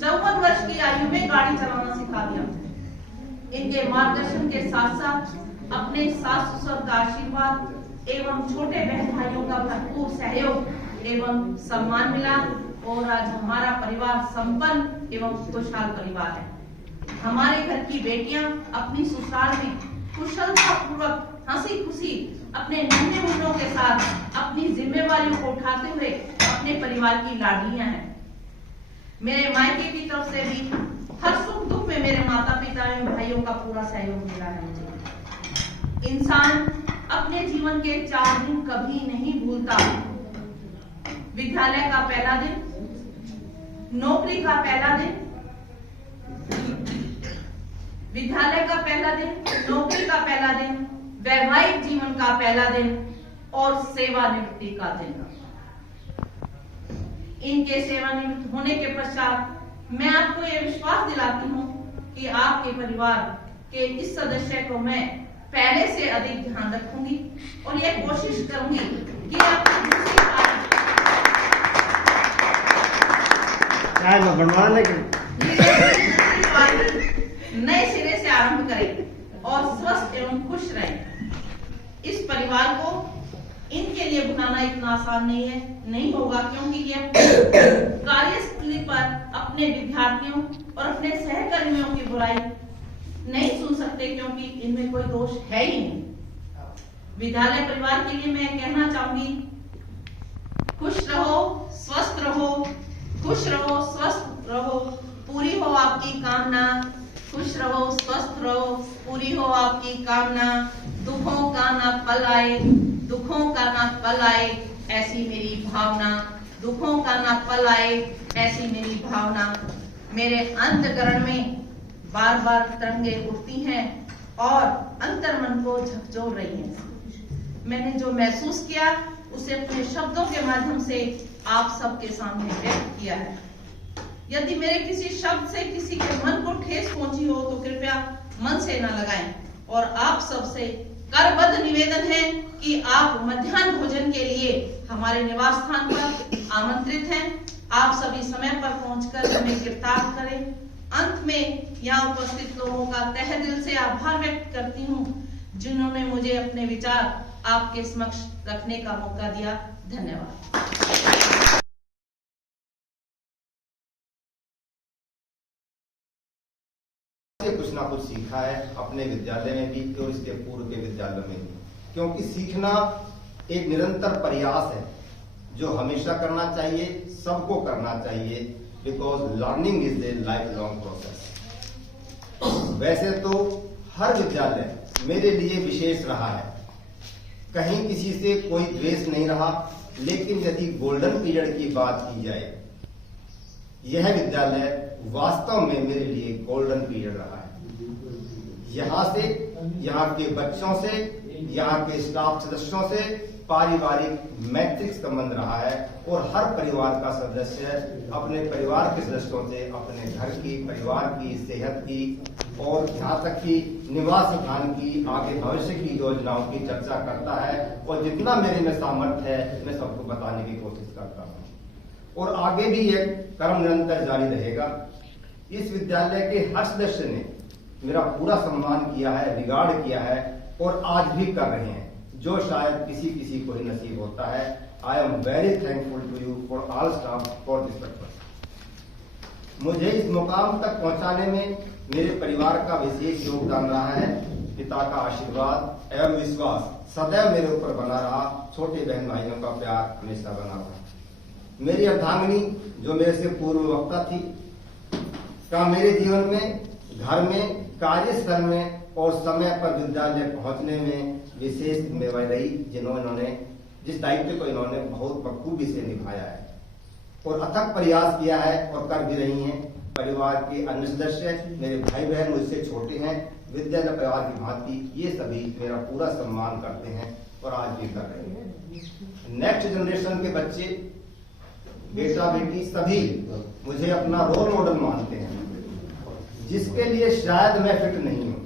54 वर्ष की आयु में गाड़ी चलाना सिखा दिया। इनके मार्गदर्शन के साथ साथ अपने सास ससुर का आशीर्वाद एवं छोटे बहन भाइयों का भरपूर सहयोग एवं सम्मान मिला और आज हमारा परिवार संपन्न एवं खुशहाल परिवार है। हमारे घर की बेटियां अपनी ससुराल में कुशलता पूर्वक हंसी खुशी अपने नन्हे मुन्नों के साथ अपनी जिम्मेवारियों को उठाते हुए अपने परिवार की लाडलियां हैं। मेरे मायके की तरफ से भी हर सुख दुख में मेरे माता पिता एवं भाइयों का पूरा सहयोग मिला है मुझे। इंसान अपने जीवन के 4 दिन कभी नहीं भूलता। विद्यालय का पहला दिन, नौकरी का पहला दिन, विद्यालय का पहला दिन, नौकरी का पहला दिन, वैवाहिक जीवन का पहला दिन और सेवानिवृत्ति का दिन। इनके सेवानिवृत्त होने के पश्चात मैं आपको यह विश्वास दिलाती हूँ कि आपके परिवार के इस सदस्य को मैं पहले से अधिक ध्यान रखूंगी और यह कोशिश करूंगी कि आपकी दूसरी पारी नए सिरे से आरंभ करें और स्वस्थ एवं खुश रहें। इस परिवार को इनके लिए बनाना इतना आसान नहीं होगा, क्योंकि ये कार्यस्थली पर अपने विद्यार्थियों और अपने सहकर्मियों की बुराई नहीं सुन सकते, क्योंकि इनमें कोई दोष है ही नहीं। विद्यालय परिवार के लिए मैं कहना चाहूंगी, खुश रहो, स्वस्थ रहो, खुश रहो, स्वस्थ रहो, पूरी हो आपकी कामना। खुश रहो, स्वस्थ रहो, पूरी हो आपकी कामना। दुखों का ना पल आए, दुखों का ना पल आए, ऐसी मेरी भावना। दुखों का ना पल आए, ऐसी मेरी भावना। मेरे अंतःकरण में बार बार तरंगे उठती हैं और अंतर्मन को झकझोर रही हैं। मैंने जो महसूस किया उसे अपने शब्दों के माध्यम से आप सबके सामने व्यक्त किया है। यदि मेरे किसी शब्द से किसी के मन को ठेस पहुंची हो तो कृपया मन से न लगाएं। और आप सबसे करबद्ध निवेदन है कि आप मध्याह्न भोजन के लिए हमारे निवास स्थान पर आमंत्रित हैं। आप सभी समय पर पहुंचकर हमें गिरफ्तार करें। अंत में यहाँ उपस्थित लोगों का तहे दिल से आभार व्यक्त करती हूँ, जिन्होंने मुझे अपने विचार आपके समक्ष रखने का मौका दिया। धन्यवाद। कुछ ना कुछ सीखा है अपने विद्यालय में भी और इसके पूर्व के विद्यालय में भी, क्योंकि सीखना एक निरंतर प्रयास है जो हमेशा करना चाहिए, सबको करना चाहिए, because learning is a life long process. वैसे तो हर विद्यालय मेरे लिए विशेष रहा है, कहीं किसी से कोई द्वेष नहीं रहा, लेकिन यदि गोल्डन पीरियड की बात की जाए, यह विद्यालय वास्तव में मेरे लिए गोल्डन पीरियड रहा है। यहाँ से, यहाँ के बच्चों से, यहाँ के स्टाफ सदस्यों से पारिवारिक मैत्रिक संबंध रहा है और हर परिवार का सदस्य अपने परिवार के सदस्यों से अपने घर की, परिवार की, सेहत की और यहाँ तक कि निवास स्थान की, आगे भविष्य की योजनाओं की चर्चा करता है। और जितना मेरे में सामर्थ्य है मैं सबको बताने की कोशिश करता हूँ और आगे भी यह कर्म निरंतर जारी रहेगा। इस विद्यालय के हर सदस्य ने मेरा पूरा सम्मान किया है, रिगार्ड किया है और आज भी कर रहे हैं, जो शायद किसी को ही नसीब होता है। I am very thankful to you for all staff for this purpose. मुझे इस मुकाम तक पहुंचाने में मेरे परिवार का विशेष योगदान रहा है। पिता का आशीर्वाद एवं विश्वास सदैव मेरे ऊपर बना रहा, छोटे बहन भाइयों का प्यार हमेशा बना रहा। मेरी अर्धांगिनी जो मेरे से पूर्व वक्ता थी का मेरे जीवन में, घर में, कार्यस्थल में और समय पर विद्यालय पहुंचने में विशेष जिम्मेवारी रही, जिस दायित्व को इन्होंने बहुत बखूबी से निभाया है और अथक प्रयास किया है और कर भी रही हैं। परिवार के अन्य सदस्य, मेरे भाई बहन मुझसे छोटे हैं, विद्यालय परिवार की भांति ये सभी मेरा पूरा सम्मान करते हैं और आज भी कर रहे हैं। नेक्स्ट जनरेशन के बच्चे बेटा बेटी सभी मुझे अपना रोल मॉडल मानते हैं, जिसके लिए शायद मैं फिट नहीं हूं।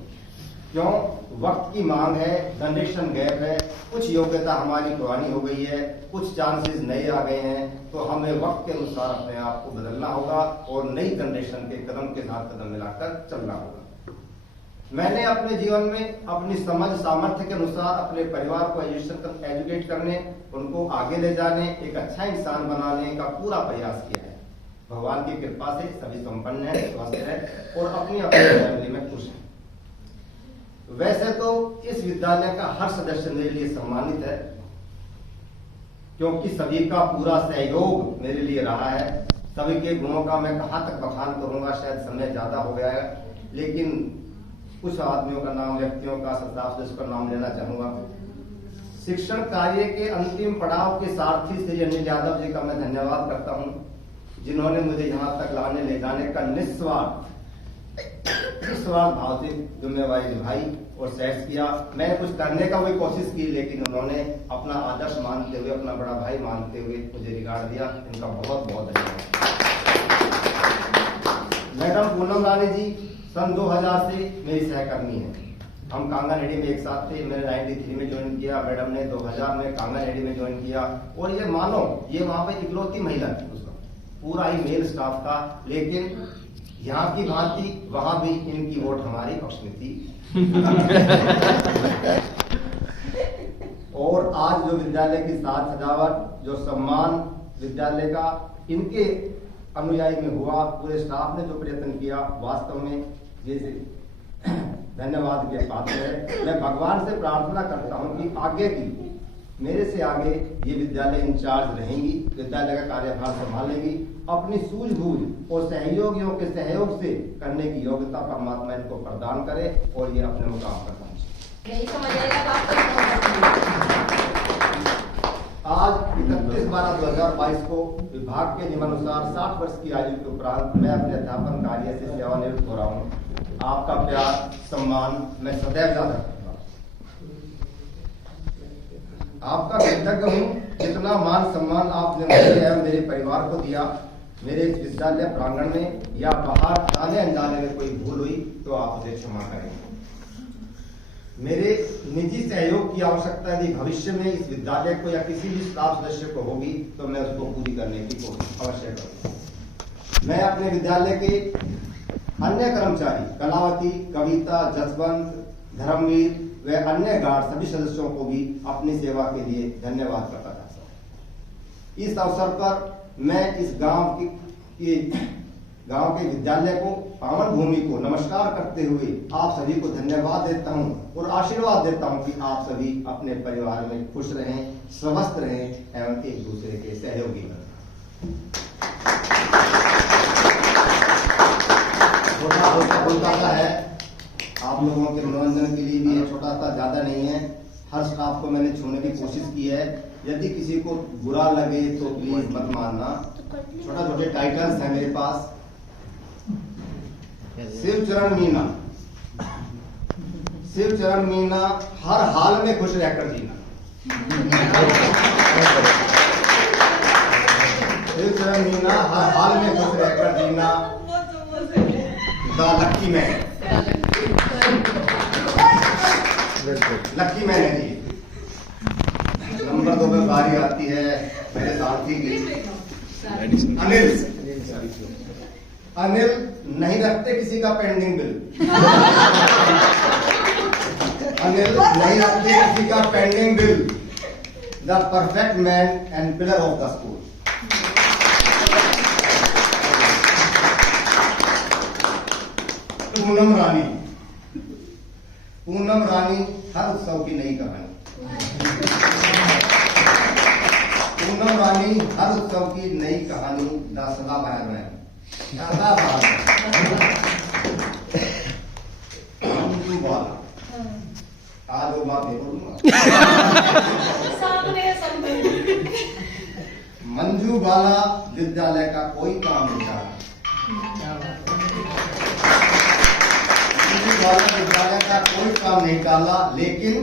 क्यों? वक्त की मांग है, जनरेशन गैप है, कुछ योग्यता हमारी पुरानी हो गई है, कुछ चांसेस नए आ गए हैं, तो हमें वक्त के अनुसार अपने आप को बदलना होगा और नई जनरेशन के कदम के साथ कदम मिलाकर चलना होगा। मैंने अपने जीवन में अपनी समझ सामर्थ्य के अनुसार अपने परिवार को एजुकेट करने, उनको आगे ले जाने, एक अच्छा इंसान बनाने का पूरा प्रयास किया है। भगवान की कृपा से सभी संपन्न है, स्वस्थ है और अपनी फैमिली में खुश है। वैसे तो इस विद्यालय का हर सदस्य मेरे लिए सम्मानित है, क्योंकि सभी का पूरा सहयोग मेरे लिए रहा है। सभी के गुणों का मैं कहां तक बखान करूंगा, शायद समय ज्यादा हो गया है, लेकिन कुछ आदमियों का नाम, व्यक्तियों का, संस्था सदस्य का नाम लेना चाहूंगा। शिक्षण कार्य के अंतिम पड़ाव के सारथी श्री अनिल यादव जी का मैं धन्यवाद करता हूं, जिन्होंने मुझे यहाँ तक लाने ले जाने का निस्वार्थ भाव से जिम्मेवारी निभाई और सेट किया। मैंने कुछ करने का भी कोशिश की, लेकिन उन्होंने अपना आदर्श मानते हुए, अपना बड़ा भाई मानते हुए मुझे रिगार्ड दिया। इनका बहुत बहुत धन्यवाद। मैडम पूनम रानी जी सन 2000 से मेरी सहकर्मी है। हम कांगानेडी में एक साथ थे। मैंने 93 में ज्वाइन किया, मैडम ने 2000 में कांगानेडी में ज्वाइन किया। और ये मानो ये वहां पे इकलौती महिला थी, उसका पूरा ही मेल स्टाफ था, लेकिन यहाँ की भांति वहां भी इनकी वोट हमारे पक्ष में थी। और आज जो विद्यालय की साज सजावट, जो सम्मान विद्यालय का इनके अनुयायी में हुआ, पूरे स्टाफ ने जो प्रयत्न किया, वास्तव में ये धन्यवाद के पात्र है। मैं भगवान से प्रार्थना करता हूं कि आगे की मेरे से आगे ये विद्यालय इंचार्ज रहेंगी, विद्यालय का कार्यभार संभालेंगी, अपनी सूझबूझ और सहयोगियों के सहयोग से करने की योग्यता परमात्मा इनको प्रदान करे और ये अपने मुकाम पर पहुंचे। आज 31/12/2022 को विभाग के नियमानुसार 60 वर्ष की आयु के उपरांत मैं अपने अध्यापन कार्य से सेवानिवृत्त हो रहा हूँ। आपका प्यार, सम्मान मैं सदैव याद रखूंगा। आपका कृतज्ञ हूँ, जितना मान सम्मान आपने मुझे एवं मेरे परिवार को दिया। मेरे इस विद्यालय प्रांगण में या बाहर आने अनजाने में कोई भूल हुई तो आप उसे क्षमा करें। मेरे निजी सहयोग की आवश्यकता यदि भविष्य में इस विद्यालय को या किसी भी स्टाफ सदस्य को होगी तो मैं उसको पूरी करने की कोशिश अवश्य करूंगा। मैं अपने विद्यालय के अन्य कर्मचारी कलावती, कविता, जसवंत, धर्मवीर व अन्य गार्ड सभी सदस्यों को भी अपनी सेवा के लिए धन्यवाद करता चाहता हूँ। इस अवसर पर मैं इस गांव के विद्यालय को, पावन भूमि को नमस्कार करते हुए आप सभी को धन्यवाद देता हूं और आशीर्वाद देता हूं कि आप सभी अपने परिवार में खुश रहें, स्वस्थ रहें एवं एक दूसरे के सहयोगी बनें। छोटा सा है, आप लोगों के मनोरंजन के लिए भी है, छोटा सा, ज्यादा नहीं है। हर स्टाफ को मैंने छूने की कोशिश की है। यदि किसी को बुरा लगे तो प्लीज मत मानना। छोटे छोटे टाइटल्स हैं मेरे पास। शिवचरण मीना, शिवचरण मीना हर हाल में खुश रहकर जीना। शिवचरण मीना हर हाल में खुश रहकर जीना। The lucky man, lucky man है जी। नंबर 2 पे बारी आती है मेरे साथी की, अनिल। अनिल नहीं रखते किसी का पेंडिंग बिल। अनिल नहीं रखते किसी का pending bill. The perfect man and pillar of the school. Poonam Rani, Poonam Rani हर उत्सव की नई कहानी। पूनम रानी हर उत्सव की नई कहानी। द सदाबहार मैन, मंजू बाला, आज वो बात नहीं बोलूंगा। मंजू बाला विद्यालय का कोई काम नहीं था। मंजू बाला विद्यालय का कोई काम नहीं डाला, लेकिन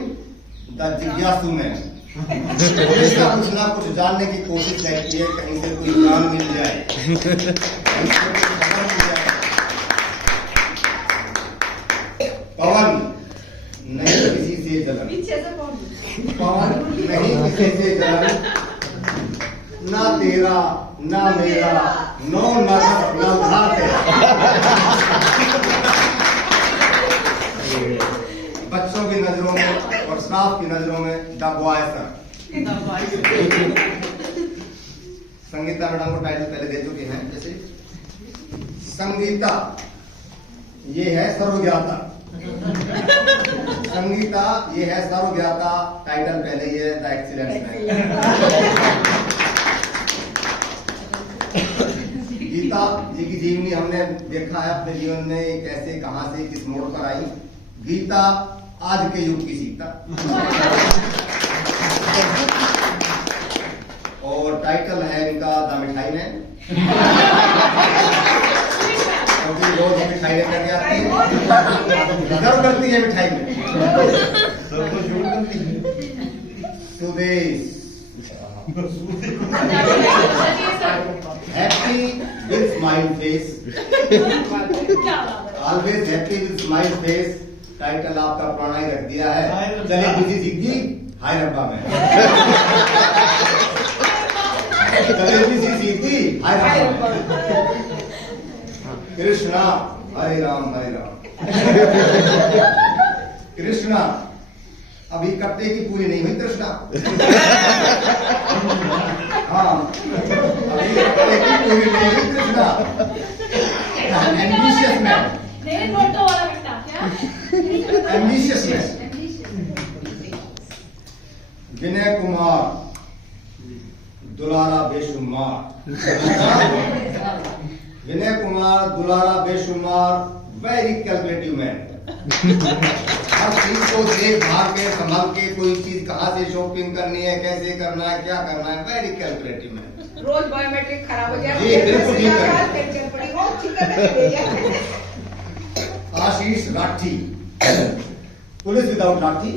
द जिज्ञासु मैन, हमेशा कुछ ना कुछ जानने की कोशिश रहती है, कहीं से कोई ज्ञान मिल जाए, कहीं से कोई खबर मिल जाए। पवन नहीं किसी से जलन, पवन नहीं किसी से जलन, ना तेरा ना मेरा, नो नजर न घाट। बच्चों की नजरों में और स्टाफ की नजरों में the boy sir. Sangeeta madam को टाइटल पहले दे चुके हैं। जैसे संगीता ये है सर्वज्ञाता, संगीता ये है सर्वज्ञाता, टाइटल पहले ही है द एक्सीलेंस मैन। गीता जी की जीवनी हमने देखा है अपने जीवन में कैसे कहां से किस मोड़ पर आई। गीता आज के युग की सीता। और टाइटल है इनका द मिठाई मैन, क्योंकि रोज मिठाई लेकर के आती है, गर्व करती है मिठाई में, सबको शुरू करती है। Sudesh happy with smile face, always happy with smile face. Title आपका पुराना ही रख दिया है, चले बिजी सिक्की हाय रब्बा में, चले बिजी सिक्की हाय रब्बा में। कृष्णा हरे राम कृष्णा अभी कट्टे की पूरी नहीं हुई कृष्णा। हाँ अभी कट्टे की पूरी नहीं हुई Krishna. Ambitious man, ambitious man. Vinay Kumar दुलारा बेशुमार, विनय कुमार दुलारा बेशुमार, वेरी कैलकुलेटिव मैन। हर चीज को देख भाग के संभाल के, कोई चीज कहाँ से शॉपिंग करनी है, कैसे करना है, क्या करना है, वेरी कैलकुलेटिव मैन। रोज बायोमेट्रिक खराब हो जाए, जी बिल्कुल ठीक है। आशीष Rathi police without lathi,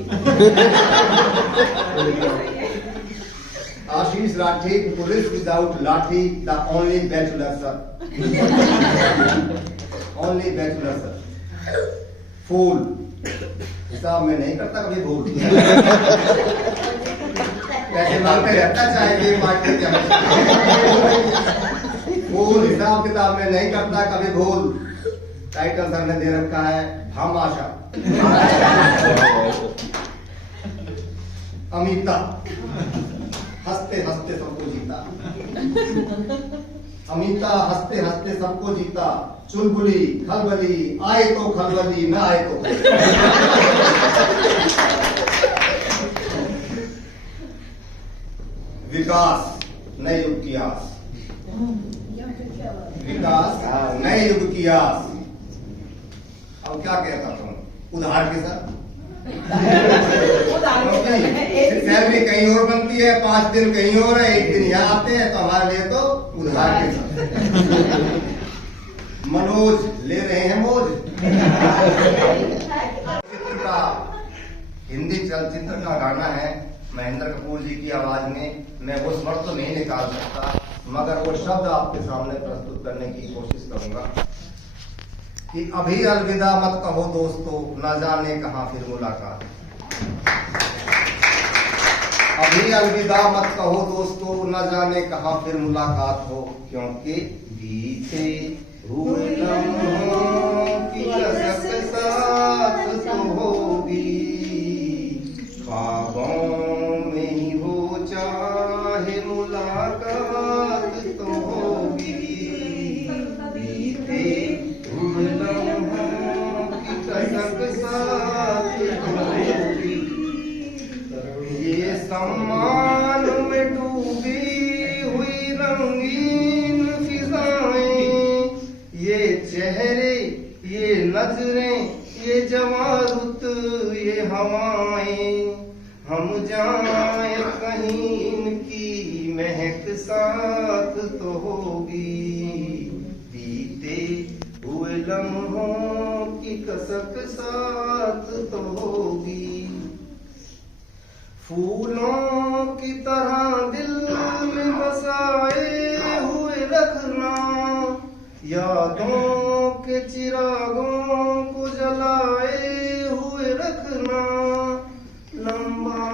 Ashish Rathi police without lathi, the only bachelor sir, only bachelor sir. फूल हिसाब में नहीं करता कभी भूल, पैसे मांगते रहता चाहे कि मांगते क्या, फूल हिसाब किताब में नहीं करता कभी भूल। टाइटल सर ने दे रखा है भामाशा। अमिता हंसते हंसते सबको जीता, अमिता हंसते हंसते सबको जीता। चुलबुली खलबली आए तो खलबली, न आए तो विकास नए युग की आस, विकास नए युग की आस। अब क्या कहता तुम उधार के साथ, सैलरी कहीं और बनती है, 5 दिन कहीं और है, 1 दिन यहाँ आते हैं, तो हमारे लिए तो उधार के साथ। मनोज ले रहे हैं मौज। का हिंदी चलचित्र का गाना है महेंद्र कपूर जी की आवाज में। मैं वो स्वर तो नहीं निकाल सकता, मगर वो शब्द आपके सामने प्रस्तुत करने की कोशिश करूंगा कि अभी अलविदा मत कहो दोस्तों, न जाने कहां फिर मुलाकात। अभी अलविदा मत कहो दोस्तों, न जाने कहां फिर मुलाकात हो, क्योंकि बीते हुए लम्हों की कसक साथ तो होगी, ख्वाबों में ही हो चाहे मुलाकात तो होगी। बीते हुए लम्हों की कसक साथ तो होगी। ये सम्मान में डूबी हुई रंगीन फिजाएं, ये चेहरे ये नजरें ये जवारुत ये हवाएं, हम जाए कहीं इनकी महक साथ तो होगी। बीते हुए लम्हों की कसक साथ तो होगी। फूलों की तरह दिल में बसाए हुए रखना, यादों के चिरागों को जलाए हुए रखना। लंबा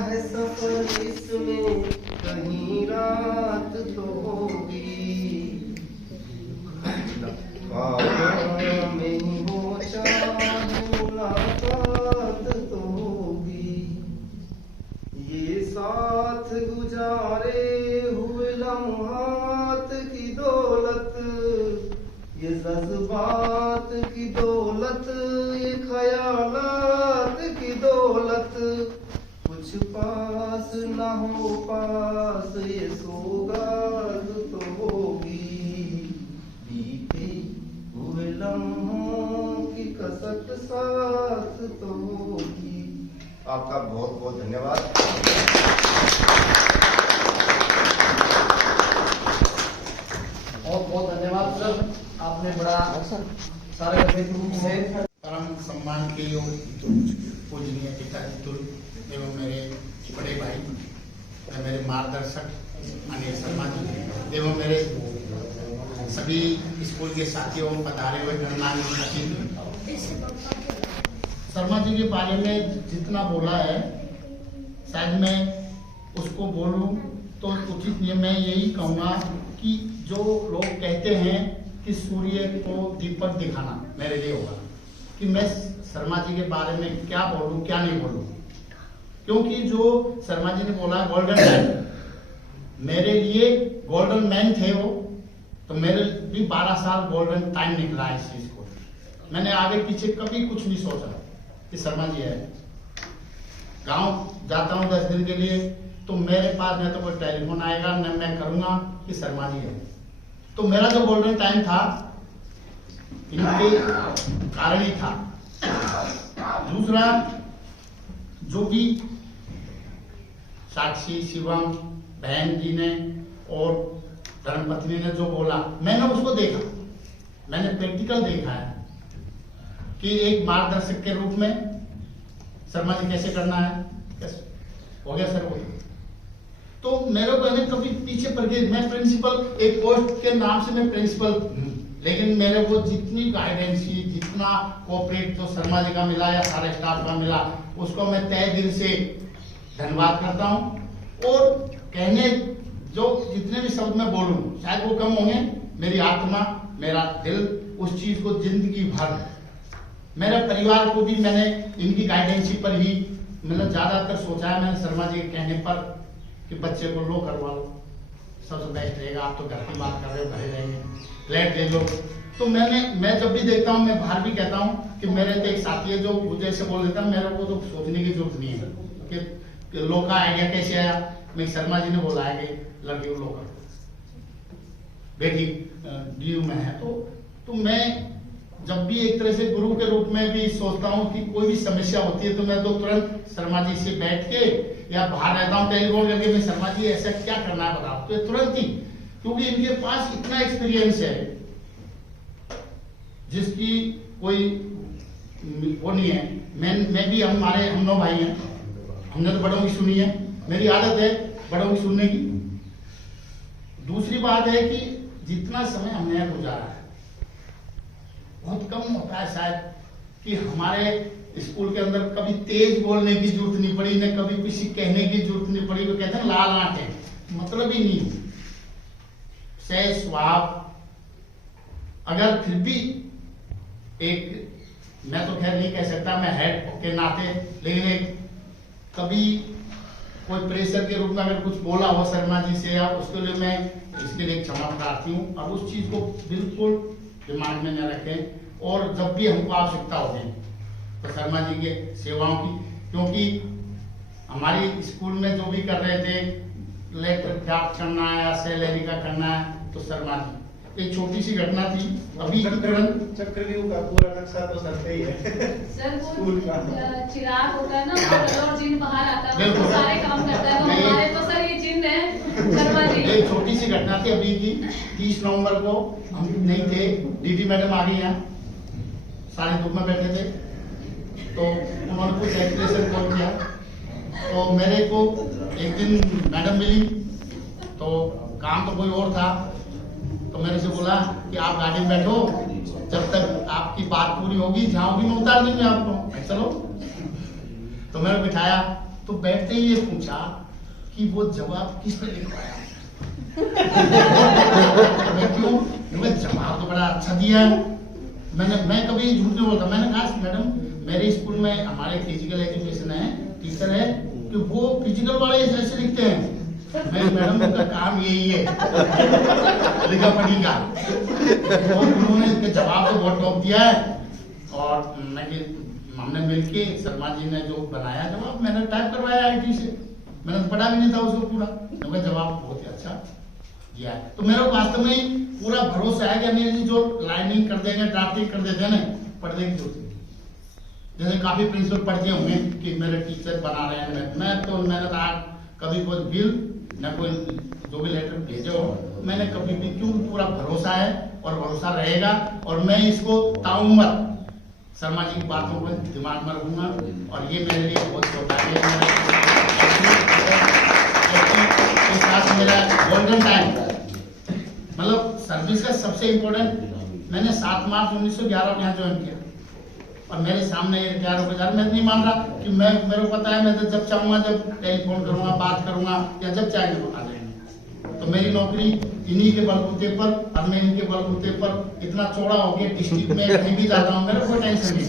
है सफर इसमें कहीं रात तो होगी, ख्वाबों में ही हो चाहे मुलाकात तो होगी। ये साथ गुजारे हुए लम्हात की दौलत, ये जज्बात की दौलत, ये ख्यालात की दौलत, कुछ पास ना हो पास ये सौगात तो होगी। बीते हुए लम्हों की कसक साथ तो होगी। आपका बहुत बहुत धन्यवाद। बहुत बहुत धन्यवाद सर, आपने बड़ा सारे रूप से परम सम्मान के योग्य पूजनीय पिताजी तुल्य एवं मेरे बड़े भाई, मेरे मार्गदर्शक अनिल शर्मा जी एवं मेरे सभी स्कूल के साथियों, पधारे हुए गणमान्य अतिथि। शर्मा जी के बारे में जितना बोला है शायद मैं उसको बोलूं तो उचित नहीं। मैं यही कहूँगा कि जो लोग कहते हैं कि सूर्य को दीपक दिखाना मेरे लिए होगा कि मैं शर्मा जी के बारे में क्या बोलूं क्या नहीं बोलूं, क्योंकि जो शर्मा जी ने बोला गोल्डन मैन, मेरे लिए गोल्डन मैन थे वो, तो मेरे भी 12 साल गोल्डन टाइम निकला है इस चीज को। मैंने आगे पीछे कभी कुछ नहीं सोचा कि शर्मा जी है। गांव जाता हूं 10 दिन के लिए तो मेरे पास न तो कोई टेलीफोन आएगा न मैं करूंगा कि शर्मा जी है। तो मेरा जो गोल्डन टाइम था इनके कारण ही था। दूसरा जो भी साक्षी शिवम बहन जी ने और धर्मपत्नी ने जो बोला मैंने उसको देखा, मैंने प्रैक्टिकल देखा है कि एक मार्गदर्शक के रूप में शर्मा जी कैसे करना है, कैसे हो गया सर वो। तो मेरे को कभी पीछे पड़ गए, मैं प्रिंसिपल एक पोस्ट के नाम से मैं प्रिंसिपल, लेकिन मेरे को जितनी गाइडेंस जितना कोऑपरेट जो शर्मा जी का मिला या सारे स्टाफ का मिला उसको मैं तहे दिल से धन्यवाद करता हूं। और कहने जो जितने भी शब्द मैं बोलूं शायद वो कम होंगे, मेरी आत्मा मेरा दिल उस चीज को जिंदगी भर, मेरे परिवार को भी मैंने इनकी गाइडेंस पर ही मतलब ज्यादातर सोचा है। मैंने शर्मा जी के कहने पर कि बच्चे को लो करवा लो, सबसे बेस्ट रहेगा, आप तो घर की बात कर रहे हो, घरे रहेंगे, फ्लैट ले लो। तो मैं जब भी देखता हूँ मैं बाहर भी कहता हूँ कि मेरे तो एक साथी है जो मुझे ऐसे बोल देता है, मेरे को तो सोचने की जरूरत नहीं है कि लो का आइडिया कैसे आया। मैं शर्मा जी ने बोला है कि लड़की को लो कर, बेटी डीयू में है। तो मैं जब भी एक तरह से गुरु के रूप में भी सोचता हूँ कि कोई भी समस्या होती है तो मैं तो तुरंत शर्मा जी से बैठ के या बाहर रहता हूँ टेलीफोन करके मैं शर्मा जी ऐसा क्या करना है बताओ, तो तुरंत ही, क्योंकि इनके पास इतना एक्सपीरियंस है जिसकी कोई वो नहीं है। मैं भी हम 9 भाई हैं, हमने तो बड़ों की सुनी है, मेरी आदत है बड़ों की सुनने की। दूसरी बात है कि जितना समय हमने गुजारा है बहुत कम होता है शायद कि हमारे स्कूल के अंदर कभी तेज बोलने की जरूरत नहीं पड़ी, न कभी किसी कहने की जरूरत नहीं पड़ी। वो कहते हैं लाल आंखें, मतलब ही नहीं, सहज स्वभाव। अगर फिर भी एक, मैं तो खैर नहीं कह सकता मैं हेड के नाते, लेकिन एक कभी कोई प्रेशर के रूप में अगर कुछ बोला हो शर्मा जी से या उसके लिए मैं इसके लिए क्षमा प्रार्थी हूँ। अब उस चीज को बिल्कुल दिमाग में न रखें और जब भी हमको आवश्यकता होगी तो शर्मा जी के सेवाओं की, क्योंकि हमारी स्कूल में जो भी कर रहे थे लेटर ड्राफ्ट करना है या सैलरी का करना है तो शर्मा जी। एक छोटी सी घटना थी अभी तुरंत, चक्रव्यूह का पूरा नक्शा तो सर पे ही है सर वो स्कूल का चिराग होता है ना और जिन बाहर आता है वो सारे काम करता है, तो हमारे तो सर ये जिन है शर्मा जी। एक छोटी सी घटना थी अभी की 30 नवंबर को, हम नहीं थे, दीदी मैडम आ गई यहाँ, सारे ग्रुप में बैठे थे, तो उन्होंने कुछ एक्सप्रेशन कॉल किया तो मेरे को एक दिन मैडम मिली, तो काम तो कोई और था, तो मेरे से बोला कि आप गाड़ी में बैठो, जब तक आपकी बात पूरी होगी, जहाँ होगी मैं उतार देंगे आपको, चलो। तो मैंने बिठाया, तो बैठते ही ये पूछा कि वो जवाब किस पे लिख पाया। मैं क्यों? मैं जवाब तो बड़ा अच्छा दिया है। मैं कभी झूठ नहीं बोलता। मैंने कहा मैडम, मेरे स्कूल में हमारे फिजिकल एजुकेशन है, टीचर है कि वो फिजिकल वाले ऐसे लिखते हैं। मैडम उनका काम यही है, लिखा पढ़ी का। तो उन्होंने इसके जवाब तो बहुत टॉप दिया है। और हमने मिलके शर्मा जी ने जो बनाया जवाब, मैंने टाइप करवाया आईटी से, मैंने पढ़ा भी नहीं था उसको पूरा, तो जवाब बहुत ही अच्छा दिया है। तो मेरा वास्तव में पूरा भरोसा है कि अनिल जी जो लाइनिंग कर देंगे, ड्राफ्टिंग कर देते हैं ना, पढ़ने की जरूरत नहीं। जैसे काफी प्रिंसिपल पढ़ते होंगे कि मेरे टीचर बना रहे हैं, मैंने कहा कभी कोई बिल न कोई जो भी लेटर भेजो, मैंने कभी भी क्यों, पूरा भरोसा है और भरोसा रहेगा। और मैं इसको ताउम्र शर्मा जी की बातों को दिमाग में रखूंगा। और ये मेरे लिए बहुत सौभाग्य है, मेरा गोल्डन टाइम, मतलब सर्विस का सबसे इम्पोर्टेंट। मैंने 7 मार्च 1911 को यहाँ ज्वाइन किया और मेरे सामने ये रिटायर होकर जा रहा। मैं नहीं मान रहा कि मेरे को पता है, मैं तो जब चाहूंगा, जब टेलीफोन करूंगा, बात करूंगा, या जब चाहेंगे आ जाएंगे। तो मेरी नौकरी इन्हीं के बलबूते पर, और मैं इनके बलबूते पर इतना चौड़ा हो गया, डिस्ट्रिक्ट में कहीं भी जाता हूँ, मेरे कोई टेंशन नहीं।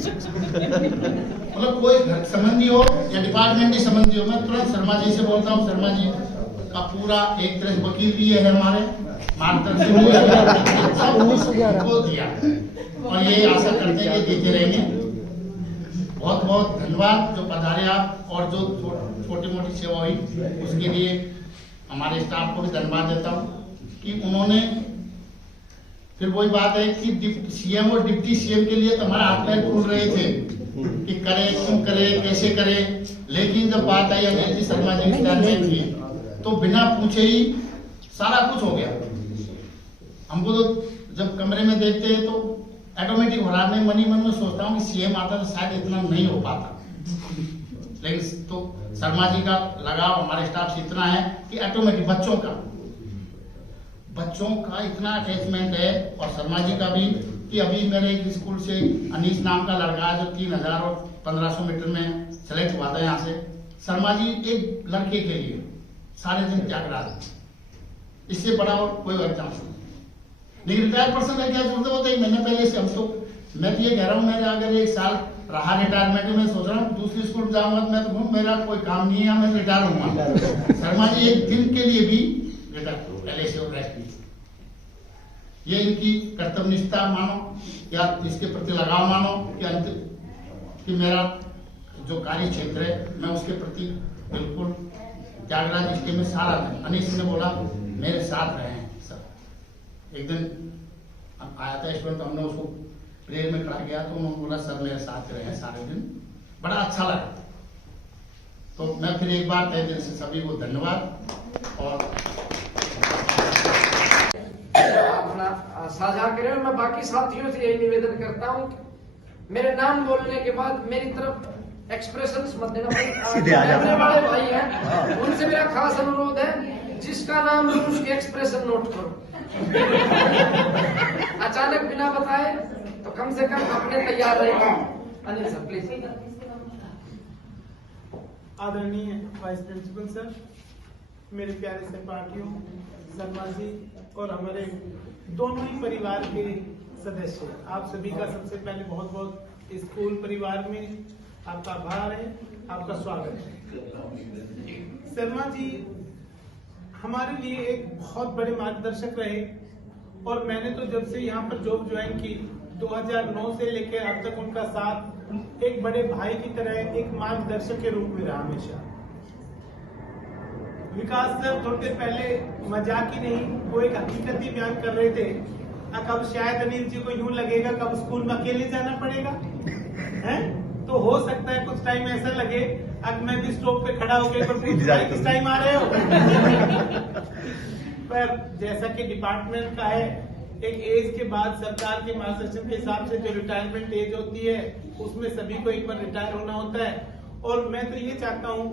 मतलब कोई घर संबंधी हो या डिपार्टमेंट संबंधी हो, मैं तुरंत शर्मा जी से बोलता हूँ। शर्मा जी का पूरा एक तरह से वकील भी है हमारे, मार्गदर्शन को दिया, और ये आशा करते हैं कि देते रहेंगे। बहुत बहुत धन्यवाद जो पधारे आप, और जो छोटी मोटी सेवा हुई उसके लिए हमारे स्टाफ को भी धन्यवाद देता हूँ कि उन्होंने, फिर वही बात है कि सीएम और डिप्टी सीएम के लिए तो हमारे हाथ पैर फूल रहे थे कि करे, क्यों करे, कैसे करे। लेकिन जब बात आई अनिल जी शर्मा जी की टाइम थी, तो बिना पूछे ही सारा कुछ हो गया। हमको तो जब कमरे में देखते हैं तो ऑटोमेटिक हो रहा है। मैं मन में सोचता हूँ कि सीएम आता तो शायद इतना नहीं हो पाता, लेकिन तो शर्मा जी का लगाव हमारे स्टाफ से इतना है कि ऑटोमेटिक बच्चों का इतना अटैचमेंट है। और शर्मा जी का भी कि अभी मेरे एक स्कूल से अनीस नाम का लड़का है जो 3000 और 1500 मीटर में सेलेक्ट हुआ था यहाँ से। शर्मा जी एक लड़के के लिए सारे दिन त्याग रहा है, इससे बड़ा और कोई एग्जाम नहीं। लेकिन रिटायर्ड पर्सन है, क्या जरूरत होता है? 1 महीने पहले से हम तो, मैं तो ये कह रहा हूँ, मेरे अगर 1 साल रहा रिटायरमेंट में, सोच रहा हूँ दूसरी स्कूल जाऊंगा तो मैं तो मेरा कोई काम नहीं है, मैं रिटायर होऊंगा। शर्मा जी एक दिन के लिए भी पहले से रेस्ट, ये इनकी कर्तव्यनिष्ठा मानो या इसके प्रति लगाव मानो कि मेरा जो कार्य क्षेत्र है मैं उसके प्रति बिल्कुल त्यागराज इसके में सारा दिन। अनीश ने बोला मेरे साथ रहे हैं सब। एक दिन आया था स्टूडेंट, हमने उसको प्रेयर में खड़ा किया तो उन्होंने बोला सर मेरे साथ रहे हैं सारे दिन, बड़ा अच्छा लगा। तो मैं फिर एक बार तहे दिल से सभी को धन्यवाद और अपना साझा करें। और मैं बाकी साथियों से यही निवेदन करता हूँ, मेरे नाम बोलने के बाद मेरी तरफ एक्सप्रेशंस मत देना। कैमरे वाले भाई हैं, उनसे मेरा खास अनुरोध है, जिसका नाम लूं उसके एक्सप्रेशन नोट करो। अचानक बिना बताए तो कम से कम अपने तैयार रहेगा। Anil sir please. आदरणीय वाइस प्रिंसिपल सर, मेरे प्यारे सहपाठियों, शर्मा जी और हमारे दोनों ही परिवार के सदस्य, आप सभी का सबसे पहले बहुत बहुत स्कूल परिवार में आपका आभार है, आपका स्वागत है। शर्मा जी हमारे लिए एक बहुत बड़े मार्गदर्शक रहे और मैंने तो जब से यहाँ पर जॉब ज्वाइन की 2009 से लेकर अब तक उनका साथ एक बड़े भाई की तरह, एक मार्गदर्शक के रूप में रहा हमेशा। विकास सर थोड़ी देर पहले मजाक ही नहीं, वो एक हकीकत ही बयान कर रहे थे। अब शायद अनिल जी को यूं लगेगा कब स्कूल में अकेले जाना पड़ेगा, हैं? तो हो सकता है कुछ टाइम ऐसा लगे अब मैं भी स्टॉप पे खड़ा होकर किस टाइम आ रहे हो। पर जैसा कि डिपार्टमेंट का है, एक एज के बाद सरकार के मार्गदर्शन के हिसाब से जो रिटायरमेंट एज होती है उसमें सभी को एक बार रिटायर होना होता है। और मैं तो ये चाहता हूँ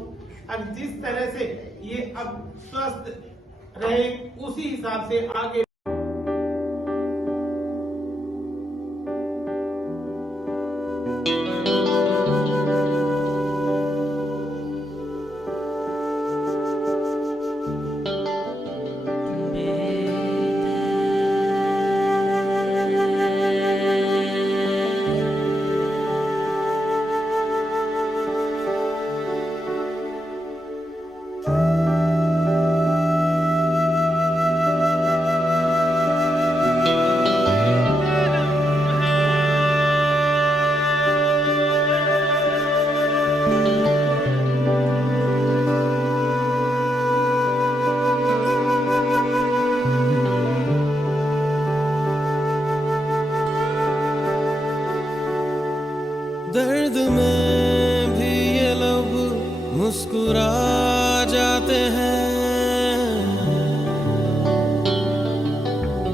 अब जिस तरह से ये अब स्वस्थ रहे उसी हिसाब से आगे दर्द में भी ये लब मुस्कुरा जाते हैं,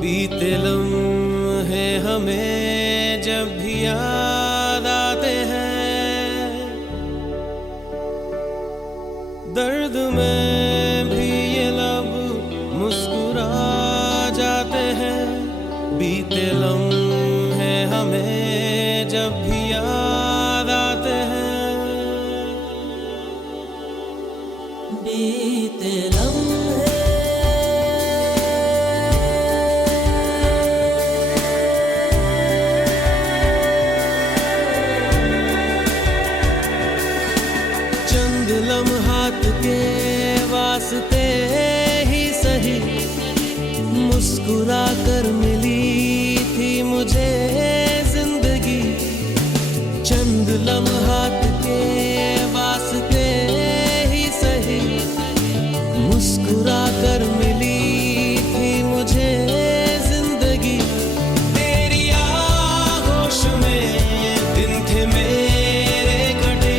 बीते लम्हे हमें जब भी याद आते हैं। दर्द में भी ये लब मुस्कुरा जाते हैं, बीते लम्हे हमें जब भी याद आते हैं। बीते लम्हे चंद लम्हात के वास्ते ही सही मुस्कुरा कर मिली थी मुझे जिंदगी। चंद लम्हात के वास्ते ही सही मुस्कुरा कर मिली थी मुझे जिंदगी। तेरी आगोश में दिन थे मेरे कटे,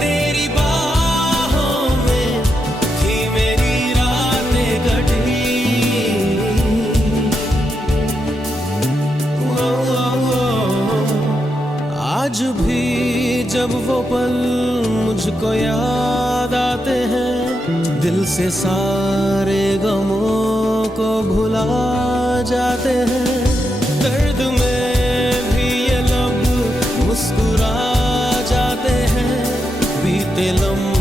तेरी बाहों में थी मेरी रातें कटी। आज भी जब वो पल मुझको याद आते हैं, दिल से सारे गमों को भुला जाते हैं। दर्द में भी ये लब मुस्कुरा जाते हैं, बीते लम्हे